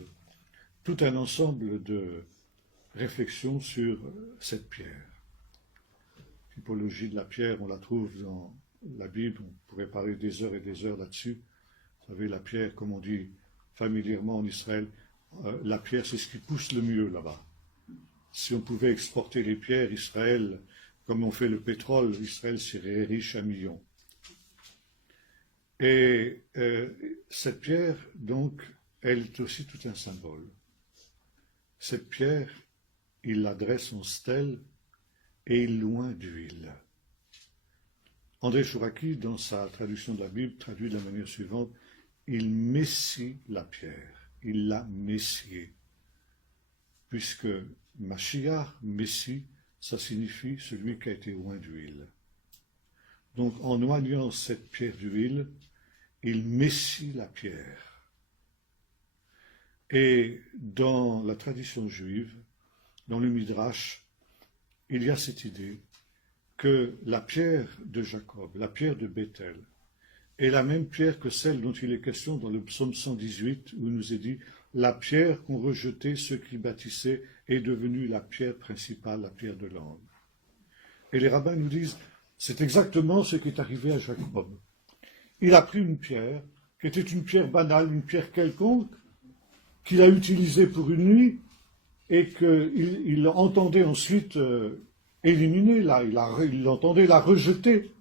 tout un ensemble de réflexions sur cette pierre. Typologie de la pierre, on la trouve dans la Bible, on pourrait parler des heures et des heures là-dessus. Vous savez, la pierre, comme on dit familièrement en Israël, la pierre, c'est ce qui pousse le mieux là-bas. Si on pouvait exporter les pierres, Israël, comme on fait le pétrole, Israël serait riche à millions. Et cette pierre, donc, elle est aussi tout un symbole. Cette pierre, il l'adresse en stèle et il loin d'huile. André Chouraki, dans sa traduction de la Bible, traduit de la manière suivante, il messie la pierre, il l'a messiée, puisque Mashiach, Messie, ça signifie celui qui a été oint d'huile. Donc, en oignant cette pierre d'huile, il messie la pierre. Et dans la tradition juive, dans le Midrash, il y a cette idée que la pierre de Jacob, la pierre de Bethel, est la même pierre que celle dont il est question dans le psaume 118, où il nous est dit « La pierre qu'ont rejetée ceux qui bâtissaient est devenue la pierre principale, la pierre de l'angle. » Et les rabbins nous disent « C'est exactement ce qui est arrivé à Jacob. Il a pris une pierre, qui était une pierre banale, une pierre quelconque, qu'il a utilisée pour une nuit, et qu'il entendait ensuite éliminer, là, il entendait la rejeter.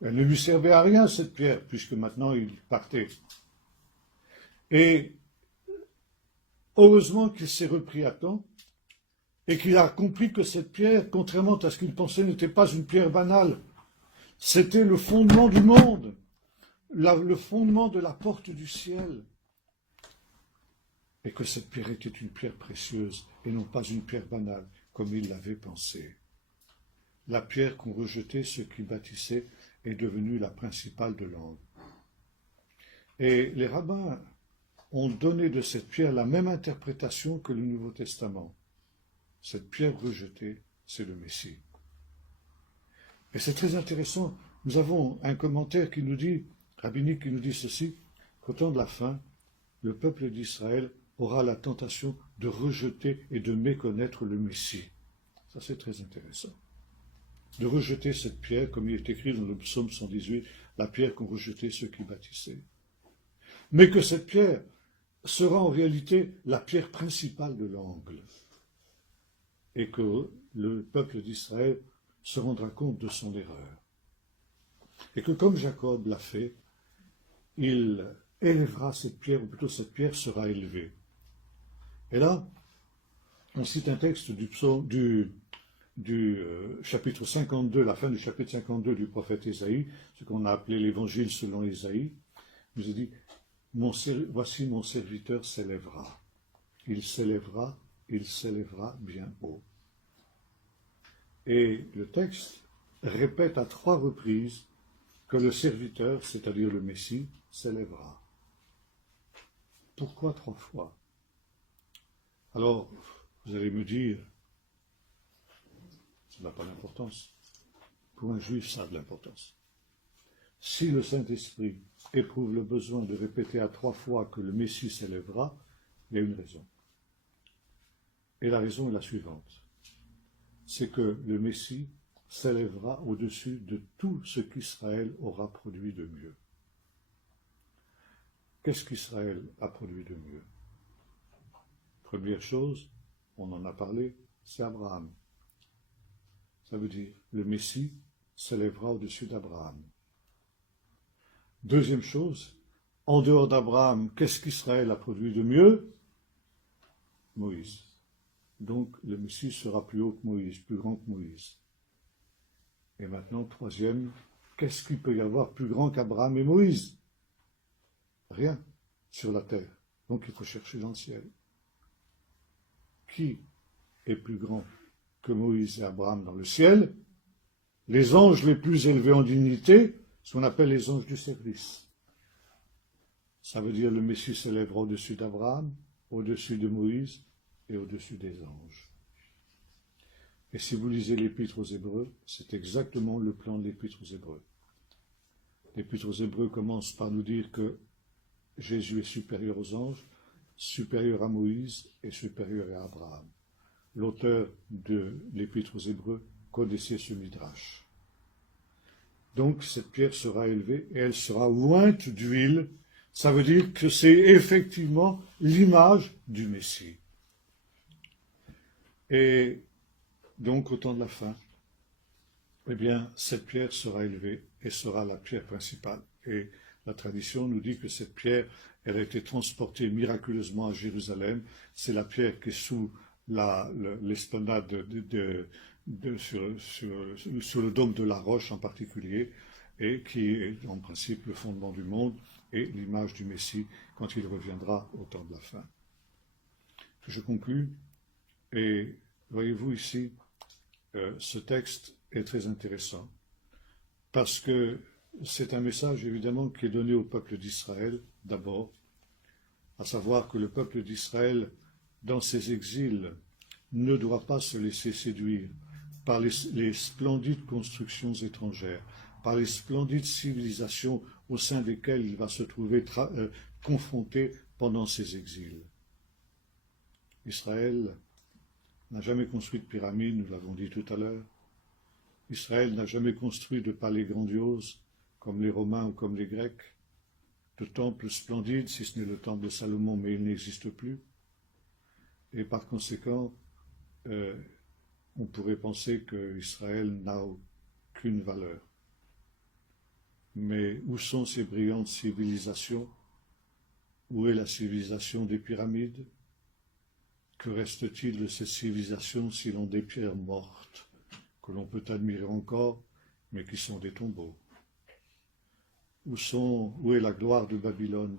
Elle ne lui servait à rien, cette pierre, puisque maintenant il partait. Et heureusement qu'il s'est repris à temps, et qu'il a compris que cette pierre, contrairement à ce qu'il pensait, n'était pas une pierre banale. C'était le fondement du monde, le fondement de la porte du ciel. et que cette pierre était une pierre précieuse et non pas une pierre banale, comme ils l'avaient pensé. La pierre qu'ont rejetée ceux qui bâtissaient est devenue la principale de l'angle. Et les rabbins ont donné de cette pierre la même interprétation que le Nouveau Testament. Cette pierre rejetée, c'est le Messie. Et c'est très intéressant. Nous avons un commentaire qui nous dit, rabbinique, qui nous dit ceci, qu'au temps de la fin, le peuple d'Israël aura la tentation de rejeter et de méconnaître le Messie. Ça, c'est très intéressant. De rejeter cette pierre, comme il est écrit dans le psaume 118, la pierre qu'ont rejetée ceux qui bâtissaient. Mais que cette pierre sera en réalité la pierre principale de l'angle. Et que le peuple d'Israël se rendra compte de son erreur. Et que comme Jacob l'a fait, il élèvera cette pierre, ou plutôt cette pierre sera élevée. Et là, on cite un texte du chapitre 52, la fin du chapitre 52 du prophète Ésaïe, ce qu'on a appelé l'évangile selon Ésaïe. Il nous a dit, voici mon serviteur s'élèvera. Il s'élèvera bien haut. Et le texte répète à 3 reprises que le serviteur, c'est-à-dire le Messie, s'élèvera. Pourquoi 3 fois? Alors, vous allez me dire, ça n'a pas d'importance. Pour un juif, ça a de l'importance. Si le Saint-Esprit éprouve le besoin de répéter à 3 fois que le Messie s'élèvera, il y a une raison. Et la raison est la suivante. C'est que le Messie s'élèvera au-dessus de tout ce qu'Israël aura produit de mieux. Qu'est-ce qu'Israël a produit de mieux? Première chose, on en a parlé, c'est Abraham. Ça veut dire, le Messie s'élèvera au-dessus d'Abraham. Deuxième chose, en dehors d'Abraham, qu'est-ce qu'Israël a produit de mieux? Moïse. Donc, le Messie sera plus haut que Moïse, plus grand que Moïse. Et maintenant, troisième, qu'est-ce qu'il peut y avoir plus grand qu'Abraham et Moïse? Rien sur la terre. Donc, il faut chercher dans le ciel. Qui est plus grand que Moïse et Abraham dans le ciel? Les anges les plus élevés en dignité, ce qu'on appelle les anges du service. Ça veut dire le Messie s'élèvera au-dessus d'Abraham, au-dessus de Moïse et au-dessus des anges. Et si vous lisez l'Épître aux Hébreux, c'est exactement le plan de l'Épître aux Hébreux. L'Épître aux Hébreux commence par nous dire que Jésus est supérieur aux anges, supérieur à Moïse et supérieur à Abraham. L'auteur de l'Épître aux Hébreux connaissait ce midrash. Donc cette pierre sera élevée et elle sera ointe d'huile. Ça veut dire que c'est effectivement l'image du Messie. Et donc au temps de la fin, eh bien cette pierre sera élevée et sera la pierre principale. Et la tradition nous dit que cette pierre, elle a été transportée miraculeusement à Jérusalem. C'est la pierre qui est sous l'esplanade sur le dôme de la roche en particulier, et qui est en principe le fondement du monde et l'image du Messie quand il reviendra au temps de la fin. Je conclus, et voyez-vous ici, ce texte est très intéressant, parce que c'est un message évidemment qui est donné au peuple d'Israël d'abord, à savoir que le peuple d'Israël, dans ses exils, ne doit pas se laisser séduire par les splendides constructions étrangères, par les splendides civilisations au sein desquelles il va se trouver confronté pendant ses exils. Israël n'a jamais construit de pyramide, nous l'avons dit tout à l'heure. Israël n'a jamais construit de palais grandioses, comme les Romains ou comme les Grecs, de temples splendides, si ce n'est le temple de Salomon, mais il n'existe plus. Et par conséquent, on pourrait penser qu'Israël n'a aucune valeur. Mais où sont ces brillantes civilisations? Où est la civilisation des pyramides? Que reste-t-il de cette civilisation sinon des pierres mortes, que l'on peut admirer encore, mais qui sont des tombeaux? Où est la gloire de Babylone?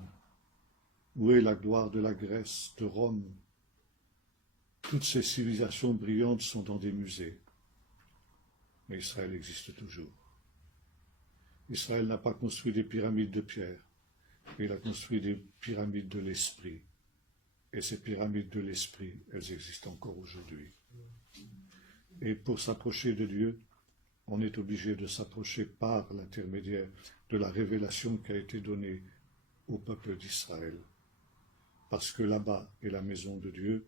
Où est la gloire de la Grèce, de Rome? Toutes ces civilisations brillantes sont dans des musées. Mais Israël existe toujours. Israël n'a pas construit des pyramides de pierre, il a construit des pyramides de l'esprit. Et ces pyramides de l'esprit, elles existent encore aujourd'hui. Et pour s'approcher de Dieu, on est obligé de s'approcher par l'intermédiaire de la révélation qui a été donnée au peuple d'Israël. Parce que là-bas est la maison de Dieu,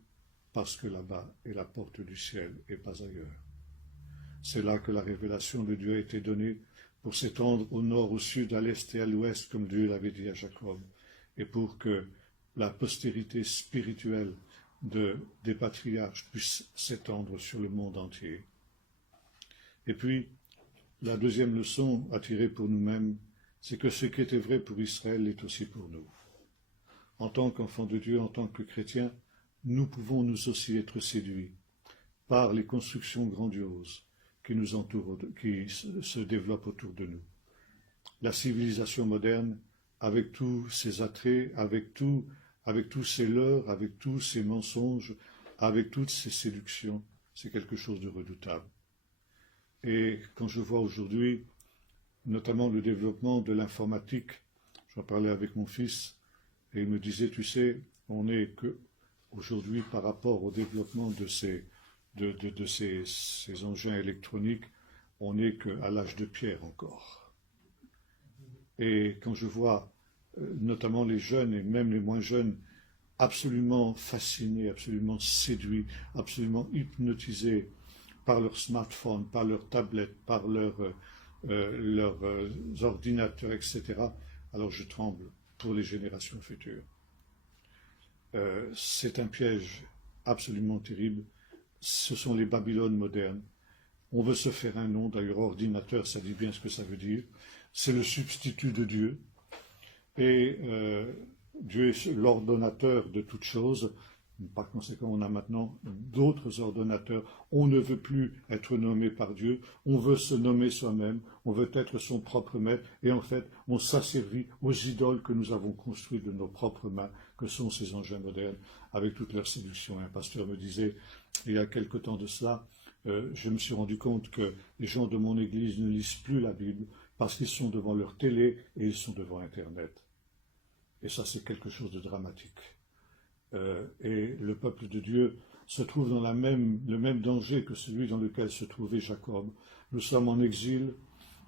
parce que là-bas est la porte du ciel et pas ailleurs. C'est là que la révélation de Dieu a été donnée pour s'étendre au nord, au sud, à l'est et à l'ouest, comme Dieu l'avait dit à Jacob, et pour que la postérité spirituelle des patriarches puisse s'étendre sur le monde entier. Et puis, la deuxième leçon à tirer pour nous-mêmes, c'est que ce qui était vrai pour Israël l'est aussi pour nous. En tant qu'enfants de Dieu, en tant que chrétiens, nous pouvons nous aussi être séduits par les constructions grandioses qui nous entourent, qui se développent autour de nous. La civilisation moderne, avec tous ses attraits, avec tous ses leurres, avec tous ses mensonges, avec toutes ses séductions, c'est quelque chose de redoutable. Et quand je vois aujourd'hui, notamment le développement de l'informatique, j'en parlais avec mon fils, et il me disait, tu sais, on n'est que aujourd'hui par rapport au développement de ces engins électroniques, on n'est qu'à l'âge de pierre encore. Et quand je vois notamment les jeunes et même les moins jeunes absolument fascinés, absolument séduits, absolument hypnotisés par leur smartphone, par leur tablette, par leurs ordinateurs, etc., alors je tremble pour les générations futures. C'est un piège absolument terrible. Ce sont les Babylones modernes. On veut se faire un nom, d'ailleurs ordinateur, ça dit bien ce que ça veut dire. C'est le substitut de Dieu. Et Dieu est l'ordonnateur de toutes choses. Par conséquent, on a maintenant d'autres ordonnateurs. On ne veut plus être nommé par Dieu, on veut se nommer soi-même, on veut être son propre maître, et en fait, on s'asservit aux idoles que nous avons construites de nos propres mains, que sont ces engins modernes, avec toutes leurs séductions. Un pasteur me disait, il y a quelque temps de cela, je me suis rendu compte que les gens de mon église ne lisent plus la Bible, parce qu'ils sont devant leur télé et ils sont devant Internet. Et ça, c'est quelque chose de dramatique. Et le peuple de Dieu se trouve dans le même danger que celui dans lequel se trouvait Jacob. Nous sommes en exil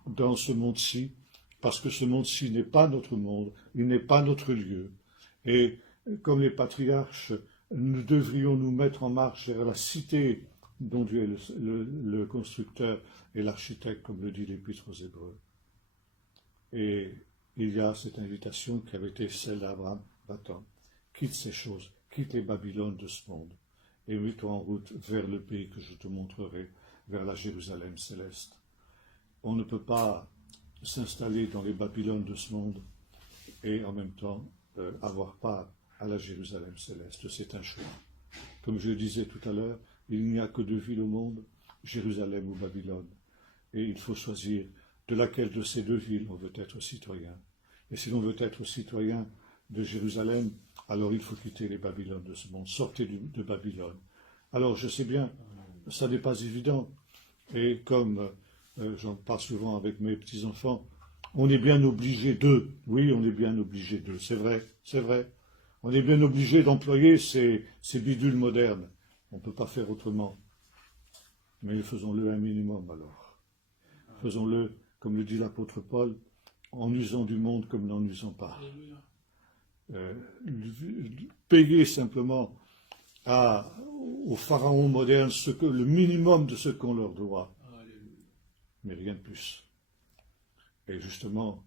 dans ce monde-ci, parce que ce monde-ci n'est pas notre monde, il n'est pas notre lieu. Et comme les patriarches, nous devrions nous mettre en marche vers la cité dont Dieu est le constructeur et l'architecte, comme le dit l'Épître aux Hébreux. Et il y a cette invitation qui avait été celle d'Abraham, va-t'en, quitte ces choses, quitte les Babylones de ce monde, et mets-toi en route vers le pays que je te montrerai, vers la Jérusalem céleste. On ne peut pas s'installer dans les Babylones de ce monde et en même temps avoir part à la Jérusalem céleste. C'est un choix. Comme je le disais tout à l'heure, il n'y a que deux villes au monde, Jérusalem ou Babylone. Et il faut choisir de laquelle de ces deux villes on veut être citoyen. Et si l'on veut être citoyen de Jérusalem, alors il faut quitter les Babylones de ce monde. Sortez de Babylone. Alors je sais bien, ça n'est pas évident. Et comme j'en parle souvent avec mes petits-enfants, on est bien obligé d'eux. Oui, on est bien obligé d'eux. C'est vrai, c'est vrai. On est bien obligé d'employer ces bidules modernes. On ne peut pas faire autrement. Mais faisons-le un minimum alors. Faisons-le, comme le dit l'apôtre Paul, en usant du monde comme n'en usant pas. Payer simplement aux pharaons modernes le minimum de ce qu'on leur doit, mais rien de plus. Et justement,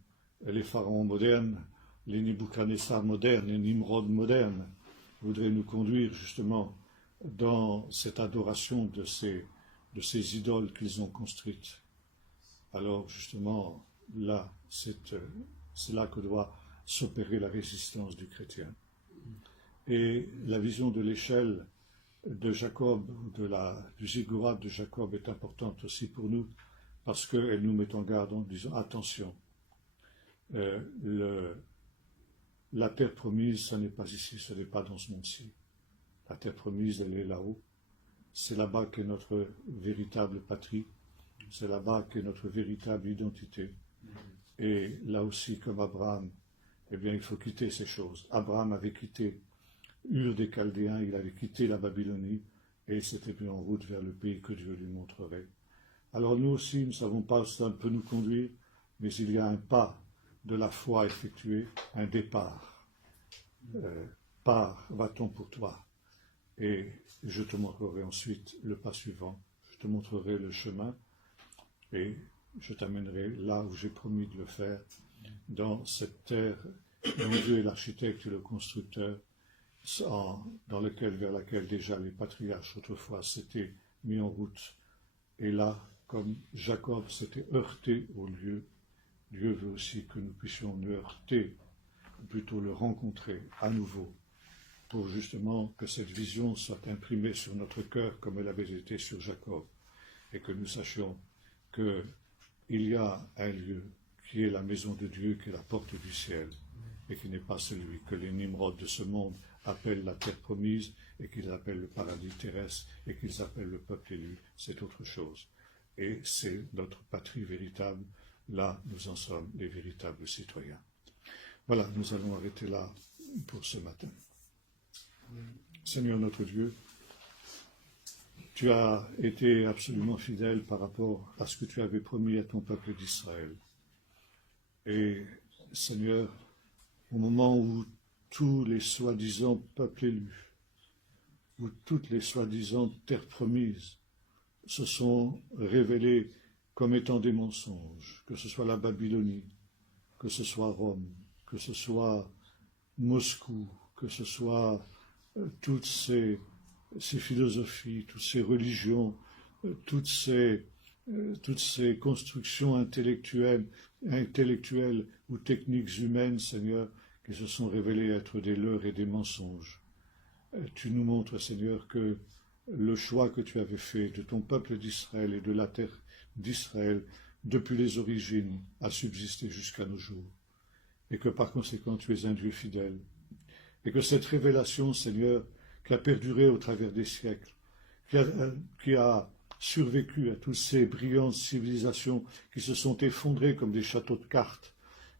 les pharaons modernes, les Nebuchadnezzar modernes, les Nimrod modernes, voudraient nous conduire justement dans cette adoration de ces idoles qu'ils ont construites. Alors justement, là, c'est là que doit s'opérer la résistance du chrétien. Et la vision de l'échelle de Jacob, du ziggurat de Jacob est importante aussi pour nous, parce qu'elle nous met en garde en disant attention, la terre promise, ce n'est pas ici, ce n'est pas dans ce monde-ci. La terre promise, elle est là-haut. C'est là-bas qu'est notre véritable patrie. C'est là-bas qu'est notre véritable identité. Et là aussi, comme Abraham, eh bien, il faut quitter ces choses. Abraham avait quitté Ur des Chaldéens, il avait quitté la Babylonie, et il s'était mis en route vers le pays que Dieu lui montrerait. Alors nous aussi, nous ne savons pas où ça peut nous conduire, mais il y a un pas de la foi effectué, un départ. Pars, va-t-on pour toi. Et je te montrerai ensuite le pas suivant. Je te montrerai le chemin et je t'amènerai là où j'ai promis de le faire, dans cette terre dont Dieu est l'architecte et le constructeur, vers laquelle déjà les patriarches autrefois s'étaient mis en route. Et là, comme Jacob s'était heurté au lieu, Dieu veut aussi que nous puissions nous heurter, ou plutôt le rencontrer à nouveau, pour justement que cette vision soit imprimée sur notre cœur comme elle avait été sur Jacob, et que nous sachions qu'il y a un lieu qui est la maison de Dieu, qui est la porte du ciel, et qui n'est pas celui que les Nimrods de ce monde appellent la terre promise, et qu'ils appellent le paradis terrestre, et qu'ils appellent le peuple élu. C'est autre chose. Et c'est notre patrie véritable. Là, nous en sommes les véritables citoyens. Voilà, nous allons arrêter là pour ce matin. Seigneur notre Dieu, tu as été absolument fidèle par rapport à ce que tu avais promis à ton peuple d'Israël. Et Seigneur, au moment où tous les soi-disant peuples élus, où toutes les soi-disant terres promises se sont révélées comme étant des mensonges, que ce soit la Babylonie, que ce soit Rome, que ce soit Moscou, que ce soit toutes ces philosophies, toutes ces religions, toutes ces constructions intellectuelles ou techniques humaines, Seigneur, qui se sont révélées être des leurres et des mensonges. Tu nous montres, Seigneur, que le choix que tu avais fait de ton peuple d'Israël et de la terre d'Israël depuis les origines a subsisté jusqu'à nos jours, et que par conséquent tu es un Dieu fidèle, et que cette révélation, Seigneur, qui a perduré au travers des siècles, qui a survécu à toutes ces brillantes civilisations qui se sont effondrées comme des châteaux de cartes,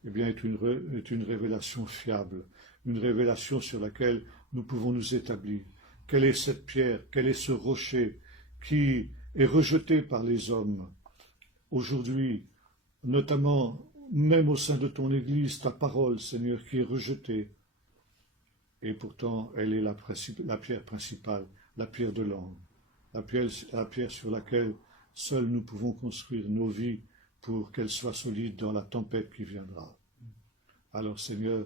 eh bien, est une révélation fiable, une révélation sur laquelle nous pouvons nous établir. Quelle est cette pierre, quel est ce rocher qui est rejeté par les hommes aujourd'hui, notamment même au sein de ton Église, ta parole, Seigneur, qui est rejetée. Et pourtant, elle est la pierre principale, la pierre de l'angle, la pierre sur laquelle seuls nous pouvons construire nos vies pour qu'elles soient solides dans la tempête qui viendra. Alors, Seigneur,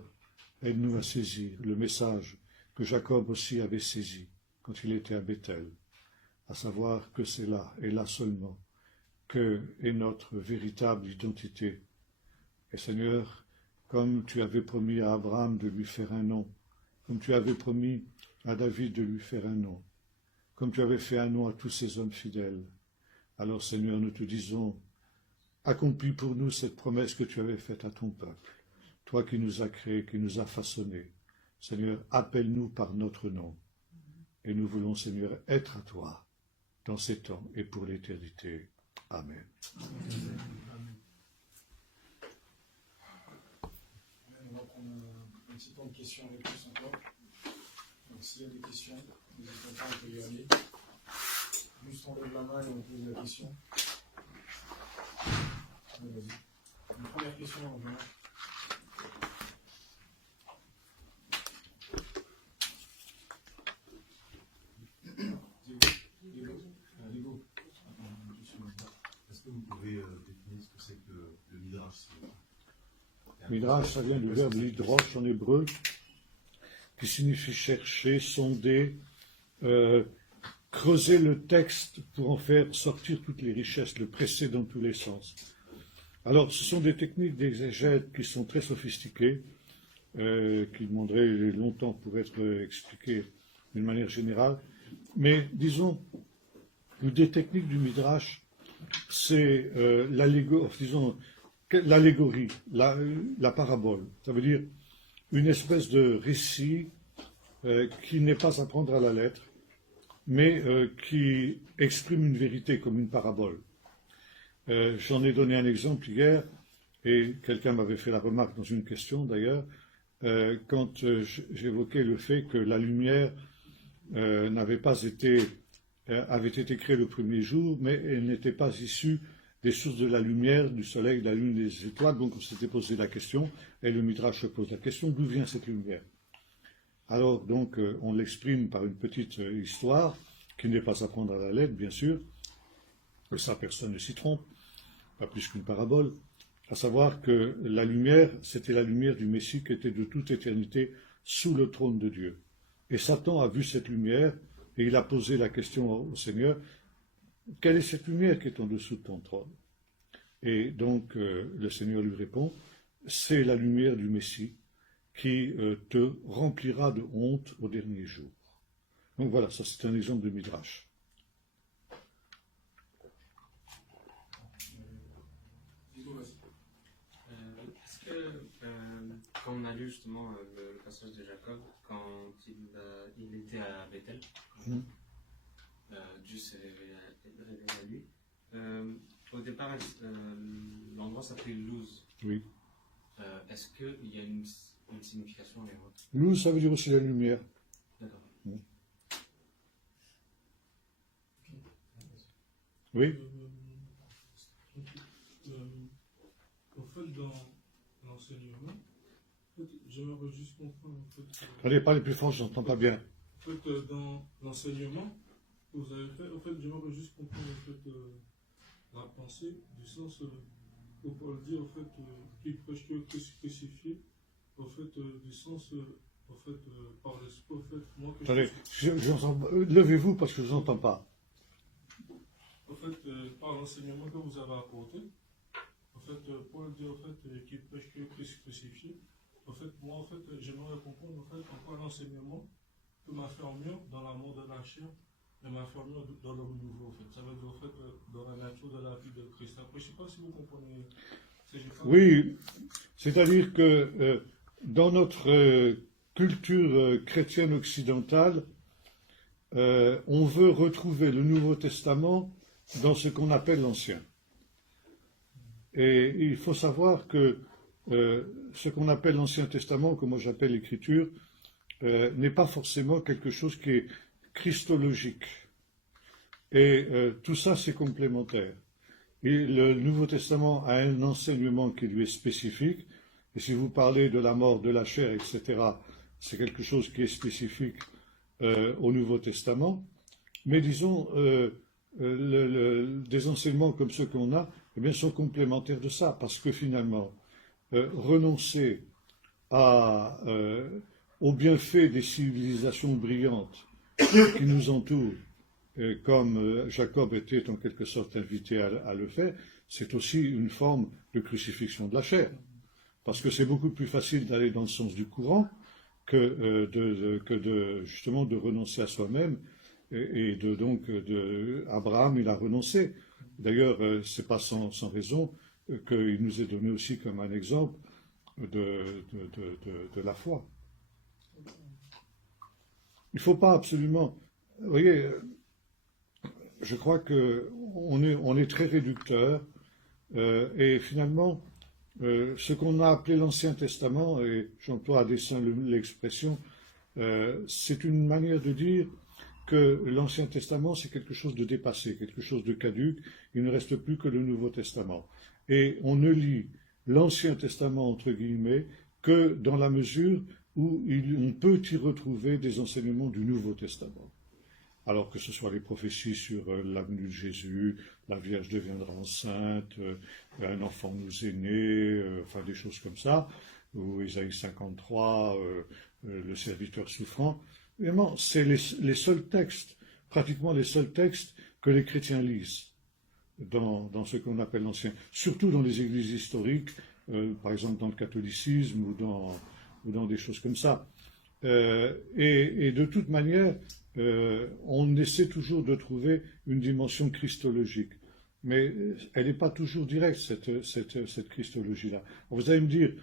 aide-nous à saisir le message que Jacob aussi avait saisi quand il était à Bethel, à savoir que c'est là, et là seulement, que est notre véritable identité. Et Seigneur, comme tu avais promis à Abraham de lui faire un nom, comme tu avais promis à David de lui faire un nom, comme tu avais fait un nom à tous ces hommes fidèles, alors Seigneur, nous te disons, accomplis pour nous cette promesse que tu avais faite à ton peuple, toi qui nous as créés, qui nous as façonnés. Seigneur, appelle-nous par notre nom, et nous voulons, Seigneur, être à toi dans ces temps et pour l'éternité. Amen. On va prendre un petit temps de questions-réponses encore. Donc s'il y a des questions, n'hésitez pas, on peut y aller. Juste on lève la main et on pose la question. Allez, vas-y. Une première question, Benjamin. Diego. Est-ce que vous pouvez définir ce que c'est que le Midrash? Midrash, ça vient du verbe lidrosh en hébreu, qui signifie chercher, sonder, creuser le texte pour en faire sortir toutes les richesses, le presser dans tous les sens. Alors, ce sont des techniques d'exégèse qui sont très sophistiquées, qui demanderaient longtemps pour être expliquées d'une manière générale, mais disons, des techniques du Midrash, c'est l'allégorie, la parabole. Ça veut dire, une espèce de récit qui n'est pas à prendre à la lettre, mais qui exprime une vérité comme une parabole. J'en ai donné un exemple hier, et quelqu'un m'avait fait la remarque dans une question d'ailleurs, quand j'évoquais le fait que la lumière avait été créée le premier jour, mais elle n'était pas issue des sources de la lumière, du soleil, de la lune, des étoiles. Donc on s'était posé la question, et le Midrash se pose la question, d'où vient cette lumière? Alors donc on l'exprime par une petite histoire, qui n'est pas à prendre à la lettre, bien sûr, et ça personne ne s'y trompe, pas plus qu'une parabole, à savoir que la lumière, c'était la lumière du Messie qui était de toute éternité sous le trône de Dieu. Et Satan a vu cette lumière, et il a posé la question au Seigneur, quelle est cette lumière qui est en dessous de ton trône? Et donc le Seigneur lui répond, c'est la lumière du Messie qui te remplira de honte au dernier jour. Donc voilà, ça c'est un exemple de Midrash. Est-ce que, quand on a lu justement le passage de Jacob, quand il était à Bethel, Dieu s'est révélé à lui. Au départ, l'endroit s'appelait Luz. Oui. Est-ce qu'il y a une signification en hébreu? Luz, ça veut dire aussi la lumière. D'accord. Oui. En fait, dans l'enseignement, j'aimerais juste comprendre. Allez, parlez plus fort, je n'entends pas bien. En fait, dans l'enseignement que vous avez fait, en fait, j'aimerais juste comprendre en fait, la pensée, du sens où Paul dit en fait qu'il prêche que crucifié, en fait, du sens en fait, par l'esprit, en fait, moi que Attendez, levez-vous parce que je n'entends pas. En fait, par l'enseignement que vous avez apporté, en fait, Paul dit en fait qu'il prêche que crucifié. En fait, moi, en fait, j'aimerais comprendre en fait pourquoi l'enseignement peut m'affermir dans l'amour de la chair et m'affermir dans l'homme nouveau. En fait, ça veut dire en fait dans la nature de la vie de Christ. Après, je ne sais pas si vous comprenez. Oui, c'est-à-dire que dans notre culture chrétienne occidentale, on veut retrouver le Nouveau Testament dans ce qu'on appelle l'Ancien. Et il faut savoir que ce qu'on appelle l'Ancien Testament, que moi j'appelle l'Écriture, n'est pas forcément quelque chose qui est christologique. Et tout ça, c'est complémentaire. Et le Nouveau Testament a un enseignement qui lui est spécifique. Et si vous parlez de la mort, de la chair, etc., c'est quelque chose qui est spécifique au Nouveau Testament. Mais disons, des enseignements comme ceux qu'on a, eh bien, sont complémentaires de ça, parce que finalement, renoncer aux bienfaits des civilisations brillantes qui nous entourent, comme Jacob était en quelque sorte invité à le faire, c'est aussi une forme de crucifixion de la chair. Parce que c'est beaucoup plus facile d'aller dans le sens du courant que justement de renoncer à soi-même. Et donc, Abraham, il a renoncé. D'ailleurs, c'est pas sans raison qu'il nous est donné aussi comme un exemple de la foi. Il ne faut pas absolument... Vous voyez, je crois qu'on est très réducteur et finalement, ce qu'on a appelé l'Ancien Testament, et j'emploie à dessein l'expression, c'est une manière de dire que l'Ancien Testament, c'est quelque chose de dépassé, quelque chose de caduc, il ne reste plus que le Nouveau Testament. Et on ne lit l'Ancien Testament, entre guillemets, que dans la mesure où on peut y retrouver des enseignements du Nouveau Testament. Alors que ce soit les prophéties sur la venue de Jésus, la Vierge deviendra enceinte, un enfant nous est né, enfin des choses comme ça, ou Ésaïe 53, le serviteur souffrant. Vraiment, c'est les seuls textes, pratiquement les seuls textes que les chrétiens lisent dans ce qu'on appelle l'Ancien, surtout dans les églises historiques, par exemple dans le catholicisme ou dans des choses comme ça. Et de toute manière, on essaie toujours de trouver une dimension christologique. Mais elle n'est pas toujours directe, cette christologie-là. Vous allez me dire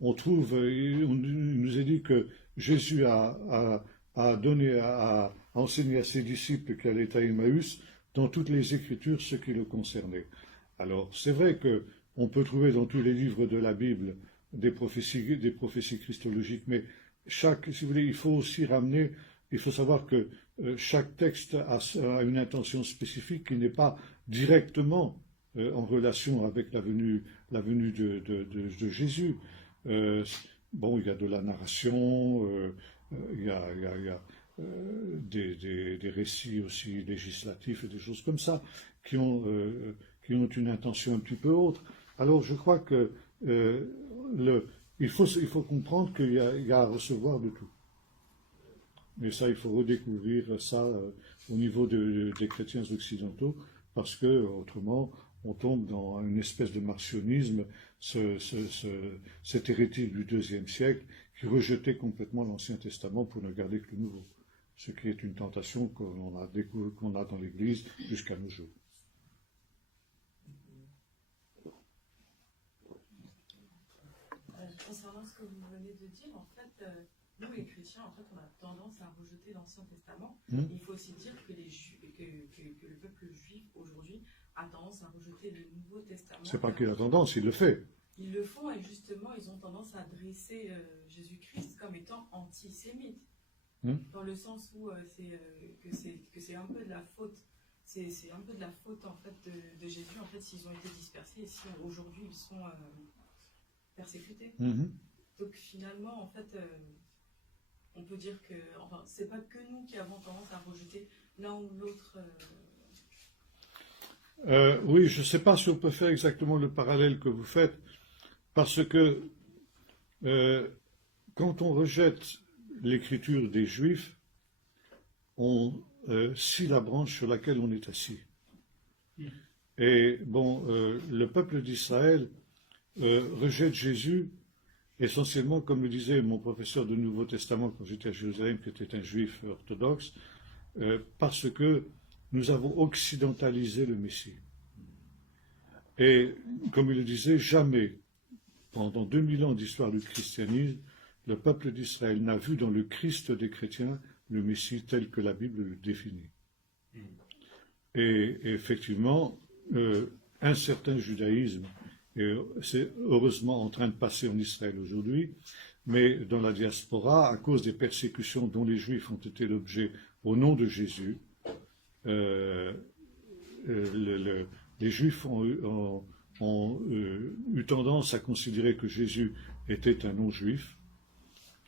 on trouve, il nous est dit que Jésus a donné, a enseigné à ses disciples qui allaient à Emmaüs, dans toutes les Écritures, ce qui le concernait. Alors, c'est vrai qu'on peut trouver dans tous les livres de la Bible des prophéties christologiques, mais si vous voulez, il faut aussi ramener, il faut savoir que chaque texte a une intention spécifique qui n'est pas directement en relation avec la venue de Jésus. Bon, il y a de la narration, il y a des récits aussi législatifs et des choses comme ça qui ont une intention un petit peu autre. Alors, je crois que il faut comprendre qu'il y a à recevoir de tout. Mais ça, il faut redécouvrir ça au niveau des chrétiens occidentaux, parce que autrement, on tombe dans une espèce de marcionnisme, cet hérétique du IIe siècle qui rejetait complètement l'Ancien Testament pour ne garder que le Nouveau, ce qui est une tentation qu'on a dans l'Église jusqu'à nos jours. Concernant ce que vous venez de dire, en fait, nous les chrétiens, en fait, on a tendance à rejeter l'Ancien Testament. Il faut aussi dire que le peuple juif aujourd'hui a tendance à rejeter le Nouveau Testament. C'est pas qu'il a tendance, il le fait. Ils le font et justement, ils ont tendance à dresser Jésus-Christ comme étant antisémite, dans le sens où que c'est un peu de la faute. C'est un peu de la faute en fait de Jésus, en fait, s'ils ont été dispersés et si aujourd'hui ils sont persécutés. Donc finalement, en fait, on peut dire que, enfin, c'est pas que nous qui avons tendance à rejeter l'un ou l'autre. Oui, je ne sais pas si on peut faire exactement le parallèle que vous faites, parce que quand on rejette l'écriture des Juifs, on scie la branche sur laquelle on est assis. Et bon, le peuple d'Israël rejette Jésus essentiellement, comme le disait mon professeur de Nouveau Testament quand j'étais à Jérusalem, qui était un juif orthodoxe, parce que nous avons occidentalisé le Messie. Et comme il le disait, jamais, pendant 2000 ans d'histoire du christianisme, le peuple d'Israël n'a vu dans le Christ des chrétiens le Messie tel que la Bible le définit. Et effectivement, un certain judaïsme, et c'est heureusement en train de passer en Israël aujourd'hui, mais dans la diaspora, à cause des persécutions dont les Juifs ont été l'objet au nom de Jésus, les Juifs ont eu tendance à considérer que Jésus était un non-juif,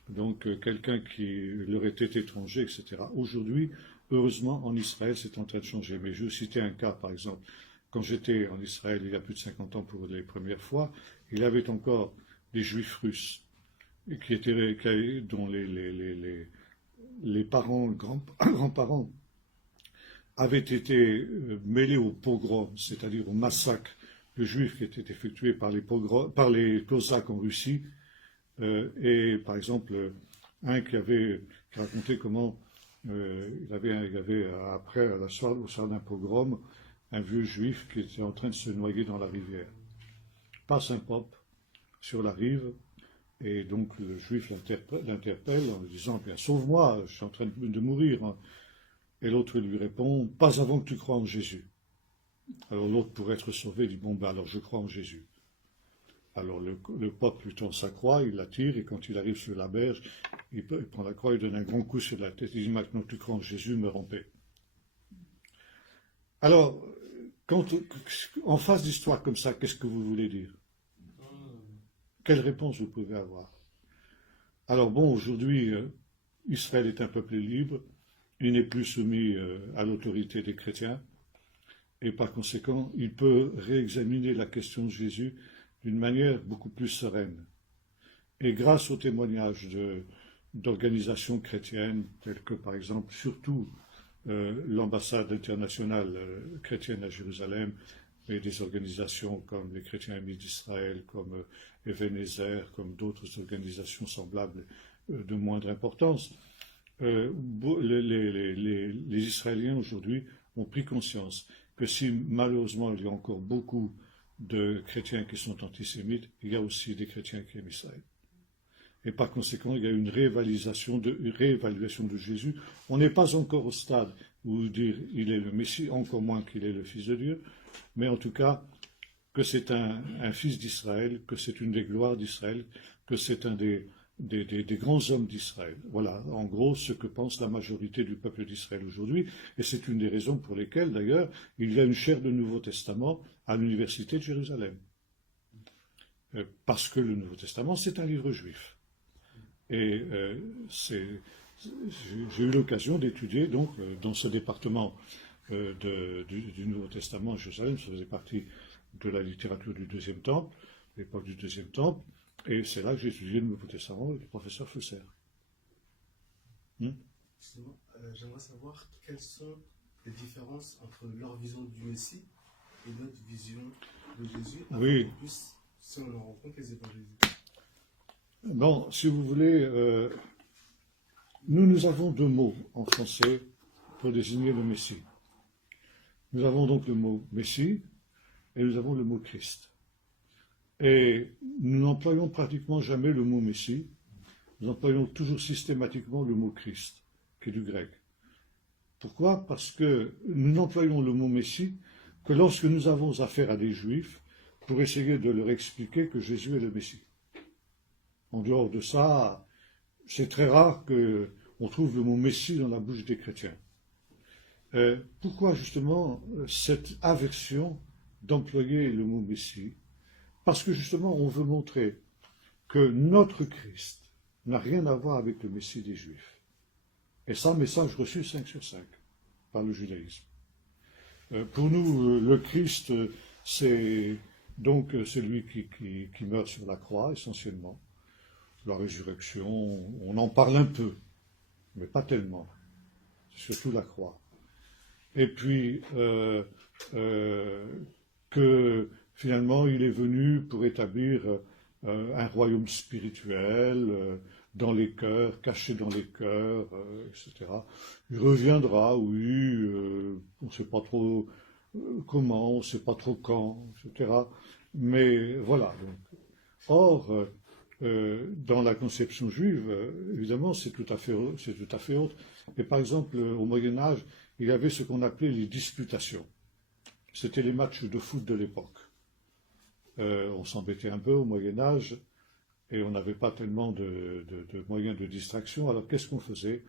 donc quelqu'un qui leur était étranger, etc. Aujourd'hui, heureusement, en Israël, c'est en train de changer. Mais je vais citer un cas, par exemple. Quand j'étais en Israël, il y a plus de 50 ans pour les premières fois, il y avait encore des Juifs russes, dont les parents, grands-parents, avaient été mêlés au pogrom, c'est-à-dire au massacre de Juifs qui était effectué par les Cosaques en Russie. Et par exemple, un qui racontait comment il y avait après, au soir d'un pogrom, un vieux juif qui était en train de se noyer dans la rivière. Passe un pop sur la rive, et donc le juif l'interpelle en lui disant « Bien, sauve-moi, je suis en train de mourir. Hein. » Et l'autre lui répond « Pas avant que tu crois en Jésus. » Alors l'autre, pour être sauvé, dit « Bon, ben alors je crois en Jésus. » Alors le pop lui tend sa croix, il la tire, et quand il arrive sur la berge, il prend la croix, il donne un grand coup sur la tête, il dit « Maintenant que tu crois en Jésus, meurs en paix. » Alors, en face d'histoires comme ça, qu'est-ce que vous voulez dire? Quelle réponse vous pouvez avoir? Alors bon, aujourd'hui, Israël est un peuple libre, il n'est plus soumis à l'autorité des chrétiens, et par conséquent, il peut réexaminer la question de Jésus d'une manière beaucoup plus sereine. Et grâce aux témoignages d'organisations chrétiennes, telles que par exemple, surtout, l'ambassade internationale chrétienne à Jérusalem, et des organisations comme les Chrétiens Amis d'Israël, comme Ebenezer, comme d'autres organisations semblables de moindre importance, les Israéliens aujourd'hui ont pris conscience que si malheureusement il y a encore beaucoup de chrétiens qui sont antisémites, il y a aussi des chrétiens qui aiment Israël. Et par conséquent, il y a une réévaluation de Jésus. On n'est pas encore au stade où dire il est le Messie, encore moins qu'il est le Fils de Dieu, mais en tout cas, que c'est un fils d'Israël, que c'est une des gloires d'Israël, que c'est un des grands hommes d'Israël. Voilà, en gros, ce que pense la majorité du peuple d'Israël aujourd'hui, et c'est une des raisons pour lesquelles, d'ailleurs, il y a une chaire de Nouveau Testament à l'Université de Jérusalem. Parce que le Nouveau Testament, c'est un livre juif. Et j'ai eu l'occasion d'étudier, donc, dans ce département du Nouveau Testament à Jérusalem, ça faisait partie de la littérature du Deuxième Temple, l'époque du Deuxième Temple, et c'est là que j'ai étudié le Nouveau Testament avec le professeur Fusser. J'aimerais savoir quelles sont les différences entre leur vision du Messie et notre vision de Jésus, oui. Plus si on en rencontre les évangiles. Bon, si vous voulez, nous avons deux mots en français pour désigner le Messie. Nous avons donc le mot Messie et nous avons le mot Christ. Et nous n'employons pratiquement jamais le mot Messie, nous employons toujours systématiquement le mot Christ, qui est du grec. Pourquoi? Parce que nous n'employons le mot Messie que lorsque nous avons affaire à des Juifs pour essayer de leur expliquer que Jésus est le Messie. En dehors de ça, c'est très rare qu'on trouve le mot Messie dans la bouche des chrétiens. Pourquoi justement cette aversion d'employer le mot Messie? Parce que justement on veut montrer que notre Christ n'a rien à voir avec le Messie des Juifs. Et ça, message reçu 5 sur 5 par le judaïsme. Pour nous, le Christ, c'est donc celui qui meurt sur la croix essentiellement. La résurrection, on en parle un peu, mais pas tellement. C'est surtout la croix. Et puis, que finalement, il est venu pour établir un royaume spirituel dans les cœurs, caché dans les cœurs, etc. Il reviendra, oui, on ne sait pas trop comment, on ne sait pas trop quand, etc. Mais voilà. Donc. Or, dans la conception juive, évidemment, c'est tout à fait autre. Et par exemple, au Moyen-Âge, il y avait ce qu'on appelait les disputations. C'était les matchs de foot de l'époque. On s'embêtait un peu au Moyen-Âge et on n'avait pas tellement de moyens de distraction. Alors qu'est-ce qu'on faisait?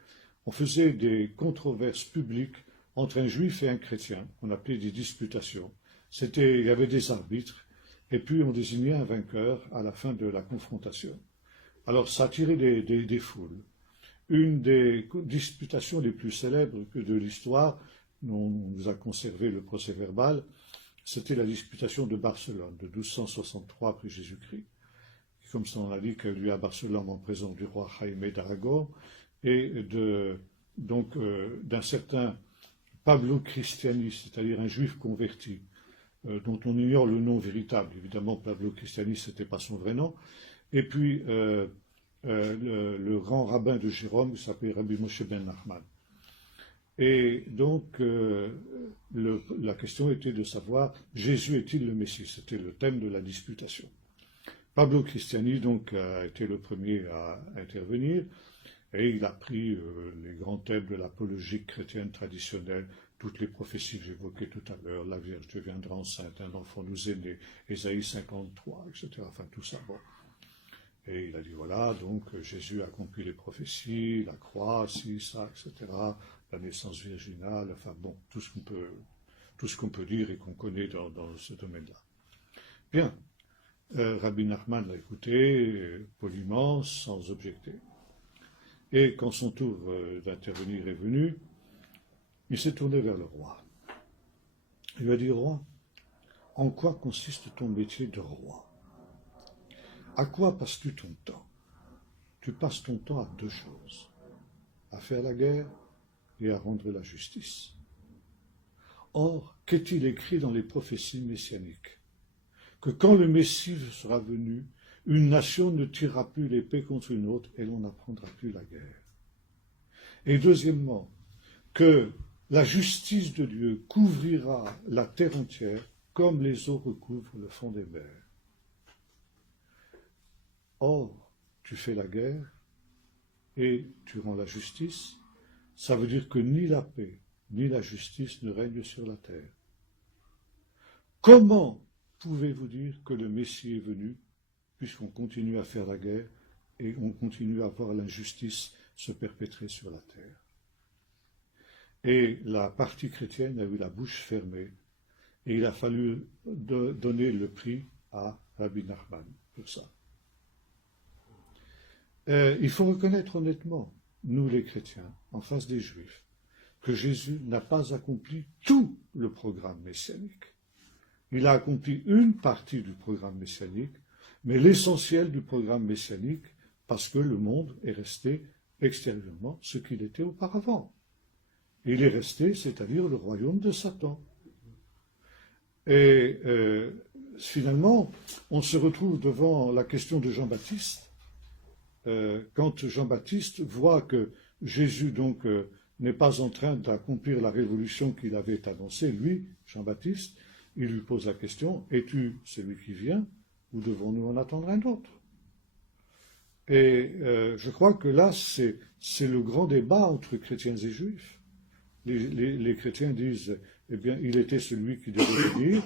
On faisait des controverses publiques entre un juif et un chrétien. On appelait des disputations. Il y avait des arbitres. Et puis on désignait un vainqueur à la fin de la confrontation. Alors ça attirait des foules. Une des disputations les plus célèbres de l'histoire, on nous a conservé le procès verbal, c'était la disputation de Barcelone, de 1263 après Jésus-Christ. Comme ça on a dit qu'elle a eu lieu à Barcelone en présence du roi Jaime d'Aragon et d'un certain Pablo Cristiani, c'est-à-dire un juif converti, dont on ignore le nom véritable. Évidemment, Pablo Cristiani, ce n'était pas son vrai nom. Et puis, le grand rabbin de Jérôme, qui s'appelait Rabbi Moshe ben Nachman. Et donc, la question était de savoir, Jésus est-il le Messie? C'était le thème de la disputation. Pablo Cristiani, donc, a été le premier à intervenir, et il a pris les grands thèmes de l'apologie chrétienne traditionnelle, toutes les prophéties que j'évoquais tout à l'heure, la Vierge deviendra enceinte, un enfant nous est né, Ésaïe 53, etc. Enfin, tout ça, bon. Et il a dit, voilà, donc Jésus a accompli les prophéties, la croix, ci, ça, etc., la naissance virginale, enfin bon, tout ce qu'on peut dire et qu'on connaît dans ce domaine-là. Bien, Rabbi Nachman l'a écouté, poliment, sans objecter. Et quand son tour d'intervenir est venu, il s'est tourné vers le roi. Il lui a dit, roi, en quoi consiste ton métier de roi? À quoi passes-tu ton temps? Tu passes ton temps à deux choses, à faire la guerre et à rendre la justice. Or, qu'est-il écrit dans les prophéties messianiques? Que quand le Messie sera venu, une nation ne tirera plus l'épée contre une autre et l'on n'apprendra plus la guerre. Et deuxièmement, que la justice de Dieu couvrira la terre entière comme les eaux recouvrent le fond des mers. Or, tu fais la guerre et tu rends la justice. Ça veut dire que ni la paix, ni la justice ne règnent sur la terre. Comment pouvez-vous dire que le Messie est venu, puisqu'on continue à faire la guerre et on continue à voir l'injustice se perpétrer sur la terre? Et la partie chrétienne a eu la bouche fermée, et il a fallu donner le prix à Rabbi Nachman pour ça. Il faut reconnaître honnêtement, nous les chrétiens, en face des Juifs, que Jésus n'a pas accompli tout le programme messianique. Il a accompli une partie du programme messianique, mais l'essentiel du programme messianique, parce que le monde est resté extérieurement ce qu'il était auparavant. Il est resté, c'est-à-dire le royaume de Satan. Et finalement, on se retrouve devant la question de Jean-Baptiste. Quand Jean-Baptiste voit que Jésus donc n'est pas en train d'accomplir la révolution qu'il avait annoncée, lui, Jean-Baptiste, il lui pose la question, es-tu celui qui vient ou devons-nous en attendre un autre? Et je crois que là, c'est le grand débat entre chrétiens et juifs. Les chrétiens disent, eh bien, il était celui qui devait venir,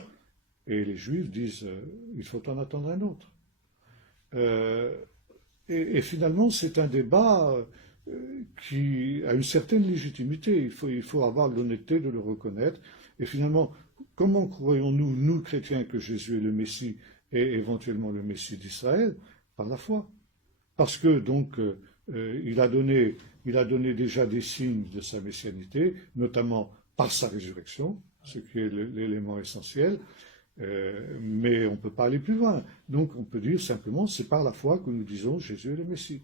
et les juifs disent, il faut en attendre un autre. Et finalement, c'est un débat qui a une certaine légitimité. Il faut avoir l'honnêteté de le reconnaître. Et finalement, comment croyons-nous, nous chrétiens, que Jésus est le Messie et éventuellement le Messie d'Israël? Par la foi. Parce que donc il a donné déjà des signes de sa messianité, notamment par sa résurrection, ce qui est l'élément essentiel, mais on ne peut pas aller plus loin. Donc on peut dire simplement, c'est par la foi que nous disons Jésus est le Messie.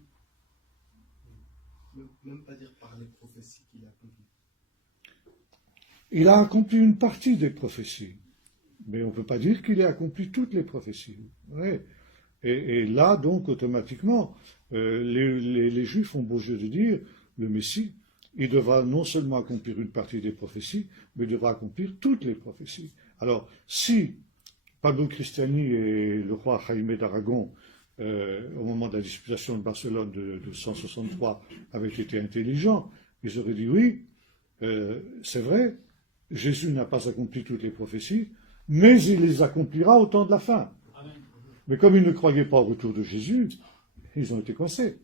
Même pas dire par les prophéties qu'il a accomplies. Il a accompli une partie des prophéties, mais on ne peut pas dire qu'il ait accompli toutes les prophéties. Ouais. Et là, donc, automatiquement, les Juifs ont beau jeu de dire, le Messie, il devra non seulement accomplir une partie des prophéties, mais il devra accomplir toutes les prophéties. Alors, si Pablo Cristiani et le roi Jaime d'Aragon, au moment de la disputation de Barcelone de 163, avaient été intelligents, ils auraient dit oui, c'est vrai, Jésus n'a pas accompli toutes les prophéties, mais il les accomplira au temps de la fin. Mais comme ils ne croyaient pas au retour de Jésus, ils ont été coincés.